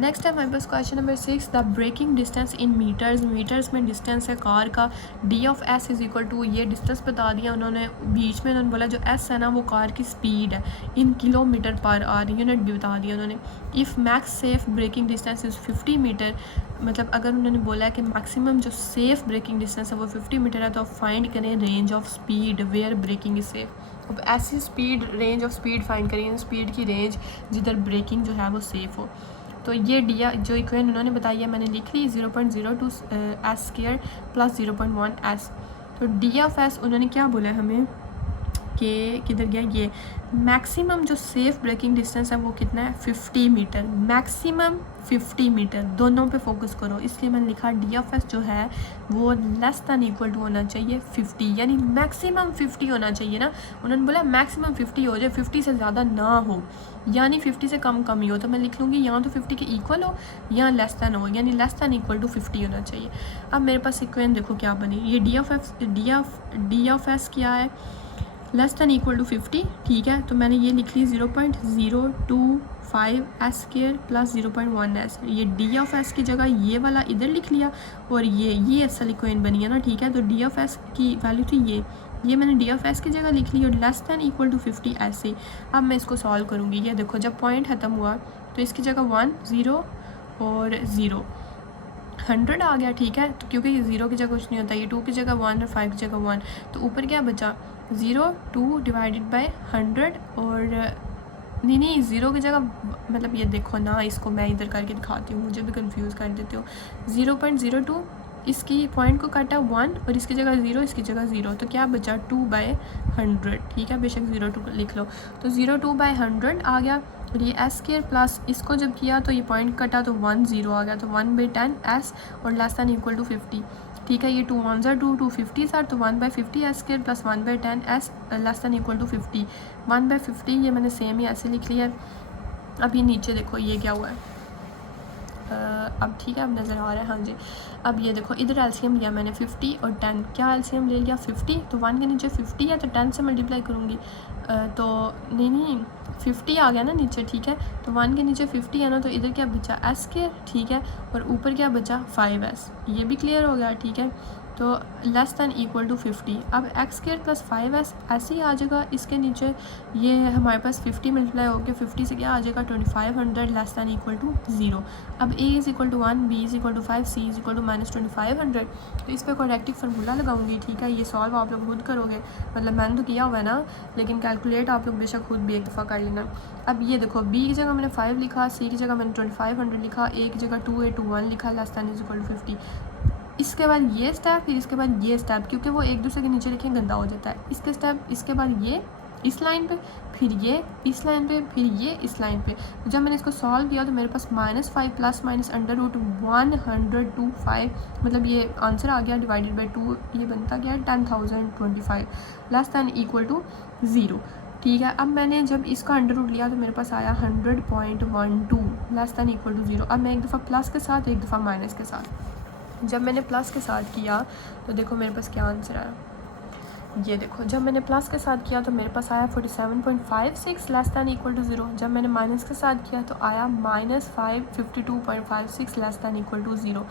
नेक्स्ट है हमारे पास question number 6, the braking distance in metres में डिस्टेंस है कार का, d of s is equal to, ये डिस्टेंस बता दिया उन्होंने, बीच में उन्होंने बोला जो एस है ना वो कार की स्पीड है, in kilometre per hour, unit भी बता दिया उन्होंने। If max safe braking distance is 50 metre, मतलब अगर उन्होंने बोला है कि मैक्सिमम जो सेफ़ ब्रेकिंग डिस्टेंस है वो 50 मीटर है, तो आप फाइंड करें range of speed where braking is safe. अब ऐसी speed range of speed find करेंगे, स्पीड की रेंज जिधर ब्रेकिंग जो है वो सेफ़ हो। तो ये डी जो इक्वेशन उन्होंने बताई है मैंने लिख ली 0.02 एस स्क्वायर प्लस 0.1 एस। तो डी ऑफ एस उन्होंने क्या बोला है हमें कि किधर गया, ये मैक्सिमम जो सेफ़ ब्रेकिंग डिस्टेंस है वो कितना है 50 मीटर, मैक्सिमम 50 मीटर, दोनों पे फोकस करो, इसलिए मैंने लिखा डी ऑफ एस जो है वो लेस दैन इक्वल टू होना चाहिए 50, यानी मैक्सिमम 50 होना चाहिए ना, उन्होंने बोला मैक्सिमम 50 हो जाए, 50 से ज़्यादा ना हो, यानी 50 से कम ही हो, तो मैं लिख लूँगी यहाँ तो 50 के इक्वल हो या लेस दैन हो, यानी लेस दैन इक्वल टू 50 होना चाहिए। अब मेरे पास इक्वेशन देखो क्या बनी, ये डी ऑफ एस क्या है लेस दैन इक्वल टू 50, ठीक है। तो मैंने ये लिख ली 5s² प्लस 0.1s, ये डी ऑफ एस की जगह ये वाला इधर लिख लिया और ये असल इक्वेशन बनी है ना, ठीक है। तो डी ऑफ एस की वैल्यू थी ये मैंने डी ऑफ एस की जगह लिख ली और लेस दैन इक्वल टू 50 ऐसे। अब मैं इसको सॉल्व करूँगी। ये देखो जब पॉइंट ख़त्म हुआ तो इसकी जगह 1 0 और 0 100 आ गया, ठीक है। तो क्योंकि ये 0 की जगह कुछ नहीं होता, ये 2 की जगह 1 और 5 की जगह 1, तो ऊपर क्या बचा 0 2 डिवाइडेड बाय 100 और नहीं 0 की जगह, मतलब ये देखो ना, इसको मैं इधर करके दिखाती हूँ, मुझे भी कंफ्यूज कर देते हो। 0.02 इसकी पॉइंट को काटा 1 और इसकी जगह 0, इसकी जगह 0, तो क्या बचा 2/100, ठीक है। बेशक 0.2 लिख लो, तो 0.2/100 आ गया। और ये s² प्लस इसको जब किया तो ये पॉइंट कटा तो 1 0 आ गया, तो 1/10 s और लेस दैन इक्वल टू 50, ठीक है। ये 2 1s are 2 250 सर, तो 1/50 s² plus 1/10 s less than equal to 50। 1/50 ये मैंने सेम ही ऐसे लिख लिया। अब ये नीचे देखो ये क्या हुआ है, अब ठीक है, अब नज़र आ रहा है, हाँ जी। अब ये देखो इधर एलसीएम लिया मैंने 50 और 10, क्या एलसीएम ले लिया 50, तो 1 के नीचे 50 है तो 10 से मल्टीप्लाई करूँगी, तो नहीं 50 आ गया ना नीचे, ठीक है। तो 1 के नीचे 50 है ना, तो इधर क्या बचा s², ठीक है, और ऊपर क्या बचा 5s, ये भी क्लियर हो गया, ठीक है। तो लेस दैन इक्वल टू 50। अब x² प्लस 5s ऐसे ही आ जाएगा, इसके नीचे ये हमारे पास 50 मल्टीप्लाई हो गया, 50 से क्या आ जाएगा 2500 लेस दैन इक्वल टू 0। अब a is equal to 1, b is equal to 5, c is equal to -2500। तो इस पर करेक्टिव फार्मूला लगाऊंगी, ठीक है। ये सॉल्व आप लोग खुद करोगे, मतलब मैंने तो किया हुआ है ना, लेकिन कैलकुलेट आप लोग बेशक खुद भी एक दफ़ा कर लेना। अब ये देखो b की जगह मैंने 5 लिखा, c की जगह मैंने 2500 लिखा, a की जगह 2 लिखा, less than is equal to 50। इसके बाद ये स्टेप, फिर इसके बाद ये स्टेप, क्योंकि वो एक दूसरे के नीचे लिखे गंदा हो जाता है। इसके स्टेप, इसके बाद ये इस लाइन पे, फिर ये इस लाइन पे, फिर ये इस लाइन पे। तो जब मैंने इसको सॉल्व किया तो मेरे पास -5 प्लस माइनस √125, मतलब ये आंसर आ गया डिवाइडेड बाई 2, ये बनता गया 10,025 लेस दैन इक्वल टू 0, ठीक है। अब मैंने जब इसका अंडर रूट लिया तो मेरे पास आया 100.12 लेस दैन इक्वल टू 0। अब मैं एक दफ़ा प्लस के साथ, एक दफ़ा माइनस के साथ, जब मैंने प्लस के साथ किया तो देखो मेरे पास क्या आंसर आया। ये देखो जब मैंने प्लस के साथ किया तो मेरे पास आया 47.56 लेस दैन इक्वल टू 0। जब मैंने माइनस के साथ किया तो आया -52.56 लेस दैन इक्वल टू 0।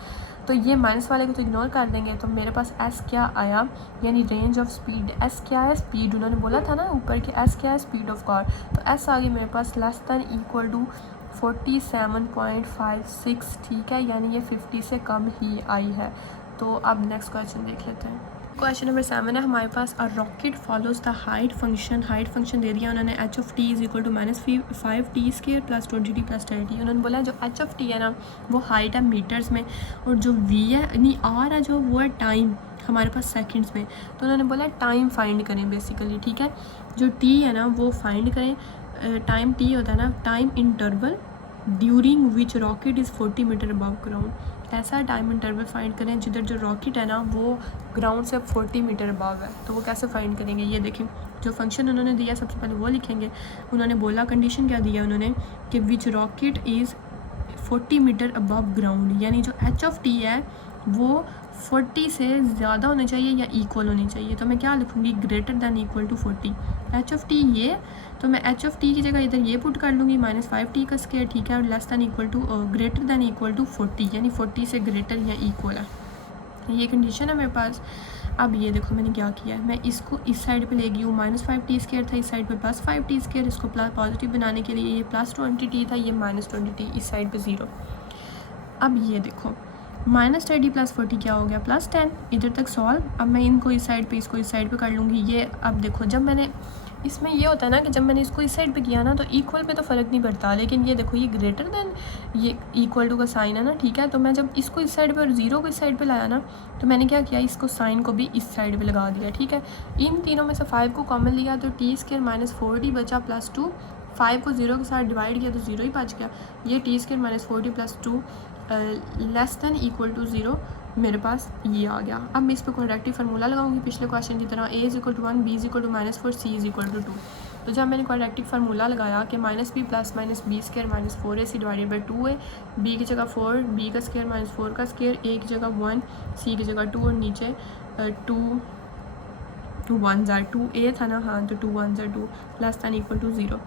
तो ये माइनस वाले को तो इग्नोर कर देंगे, तो मेरे पास s क्या आया, यानी रेंज ऑफ स्पीड। s क्या है, स्पीड, उन्होंने बोला था ना ऊपर कि s क्या है, स्पीड ऑफ कार। तो s आ गई मेरे पास लेस दैन इक्वल टू 47.56, ठीक है, यानी ये 50 से कम ही आई है। तो अब नेक्स्ट क्वेश्चन देख लेते हैं। क्वेश्चन नंबर 7 है हमारे पास, a rocket follows the height function दे दिया उन्होंने, h of t is equal to -5t² plus 20t plus 30। उन्होंने बोला जो h ऑफ t है ना वो हाइट है मीटर्स में, और जो v है यानी r है जो वो है टाइम हमारे पास सेकंड्स में। तो उन्होंने बोला टाइम फाइंड करें बेसिकली, ठीक है। जो t है ना वो फाइंड करें, टाइम t होता है ना time interval during which rocket is 40 metre above ground. ऐसा टाइम इंटरवल फाइंड करें जिधर जो रॉकेट है ना वो ग्राउंड से 40 मीटर अबव है। तो वो कैसे फाइंड करेंगे, ये देखें जो फंक्शन उन्होंने दिया सबसे पहले वो लिखेंगे। उन्होंने बोला कंडीशन क्या दिया उन्होंने कि which rocket is 40 metre above ground, यानी जो h ऑफ t है वो 40 से ज़्यादा होना चाहिए या इक्वल होनी चाहिए। तो मैं क्या लिखूँगी, greater than equal to 40। h of t ये, तो मैं h ऑफ t की जगह इधर ये पुट कर लूँगी -5t का स्क्वायर, ठीक है, और less than equal to greater than equal to 40, यानी 40 से ग्रेटर या इक्वल है, ये कंडीशन है मेरे पास। अब ये देखो मैंने क्या किया है, मैं इसको इस साइड पे ले गई हूँ, -5t² था, इस साइड पे +5t², इसको प्लस पॉजिटिव बनाने के लिए ये +20t था, ये -20t, इस साइड पे 0। अब ये देखो -30 प्लस 40 क्या हो गया +10, इधर तक सॉल्व। अब मैं इनको इस साइड पे, इसको इस साइड पे कर लूँगी। ये अब देखो जब मैंने इसमें ये होता है ना कि जब मैंने इसको इस साइड पे किया ना तो इक्वल पे तो फ़र्क नहीं पड़ता, लेकिन ये देखो ये ग्रेटर देन ये इक्वल टू का साइन है ना, ठीक है। तो मैं जब इसको इस साइड पे और 0 को इस साइड पे लाया ना तो मैंने क्या किया, इसको साइन को भी इस साइड पे लगा दिया, ठीक है। इन तीनों में से 5 को कॉमन लिया तो t² -4t बचा +2, 5 को 0 के साथ डिवाइड किया तो 0 ही बच गया। ये t² -4t + 2 less than equal to 0 मेरे पास ये आ गया। अब मैं इस पर कॉन्ट्रैक्टिव फार्मूला लगाऊंगी पिछले क्वेश्चन की तरह, a is equal to 1, b is equal to -4, c is equal to 2। तो जब मैंने कॉन्ट्रैक्टिव फार्मूला लगाया कि -b plus -b² -4ac divided by 2 है, b की जगह 4, b का स्क्वायर -4 का स्क्वायर, a की जगह 1, c की जगह 2 और नीचे 2 1s are 2a था ना, हाँ, तो 2 1s are 2 less than equal to 0।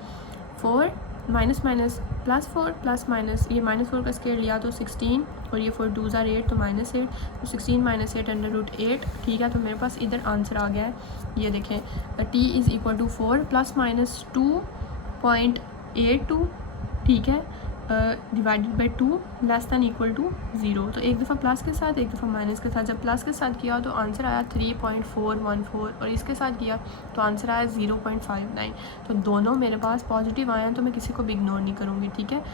4 minus minus +4 plus minus, ये -4 का स्क्वायर लिया तो 16 और ये 4 2 ज़ार 8 तो -8, तो 16 - 8 √8, ठीक है। तो मेरे पास इधर आंसर आ गया है, ये देखें t इज़ इक्वल टू 4 ± 2.82, ठीक है, divided by 2 less than equal to 0। तो एक दफ़ा प्लस के साथ एक दफ़ा माइनस के साथ, जब प्लस के साथ किया तो आंसर आया 3.414 और इसके साथ किया तो आंसर आया 0.59। तो दोनों मेरे पास पॉजिटिव आए हैं, तो मैं किसी को भी इग्नोर नहीं करूँगी, ठीक है।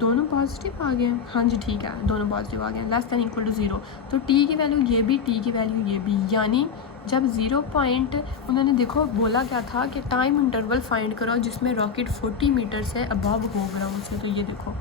दोनों पॉजिटिव आ गए हैं, हाँ जी ठीक है, दोनों पॉजिटिव आ गए हैं, लेस दैन इक्वल टू 0। तो टी की वैल्यू ये भी, टी की वैल्यू ये भी, यानी जब 0 पॉइंट, उन्होंने देखो बोला क्या था कि टाइम इंटरवल फाइंड करो जिसमें रॉकेट 40 मीटर से अबव हो ग्राउंड से। तो ये देखो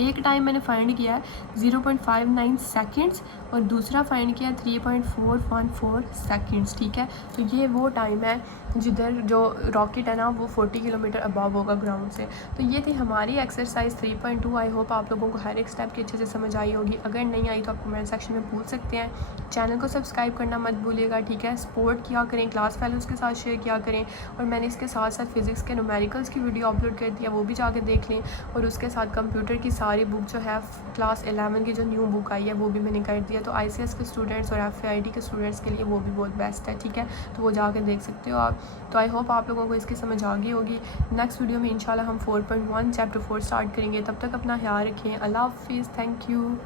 एक टाइम मैंने फाइंड किया है 0.59 सेकेंड्स और दूसरा फाइंड किया 3.414 सेकेंड्स, ठीक है। तो ये वो टाइम है जिधर जो रॉकेट है ना वो 40 किलोमीटर अबव होगा ग्राउंड से। तो ये थी हमारी एक्सरसाइज 3.2। आई होप आप लोगों को हर एक स्टेप की अच्छे से समझ आई होगी। अगर नहीं आई तो आप कमेंट सेक्शन में पूछ सकते हैं। चैनल को सब्सक्राइब करना मत भूलिएगा, ठीक है। सपोर्ट किया करें, क्लास फेलोज़ के साथ शेयर किया करें, और मैंने इसके साथ साथ फिज़िक्स के न्यूमेरिकल्स की वीडियो अपलोड कर दिया, वो भी जाके देख लें। और उसके साथ कंप्यूटर की सारी बुक जो है क्लास 11 की जो न्यू बुक आई है वो भी मैंने कर दिया। तो ICS के स्टूडेंट्स और FIT के स्टूडेंट्स के लिए वो भी बहुत बेस्ट है, ठीक है। तो वो जाके देख सकते हो आप। तो आई होप आप लोगों को इसकी समझ आ गई होगी। नेक्स्ट वीडियो में इंशाल्लाह हम 4.1 चैप्टर 4 स्टार्ट करेंगे। तब तक अपना ख्याल रखें। अल्लाह हाफिज़, थैंक यू।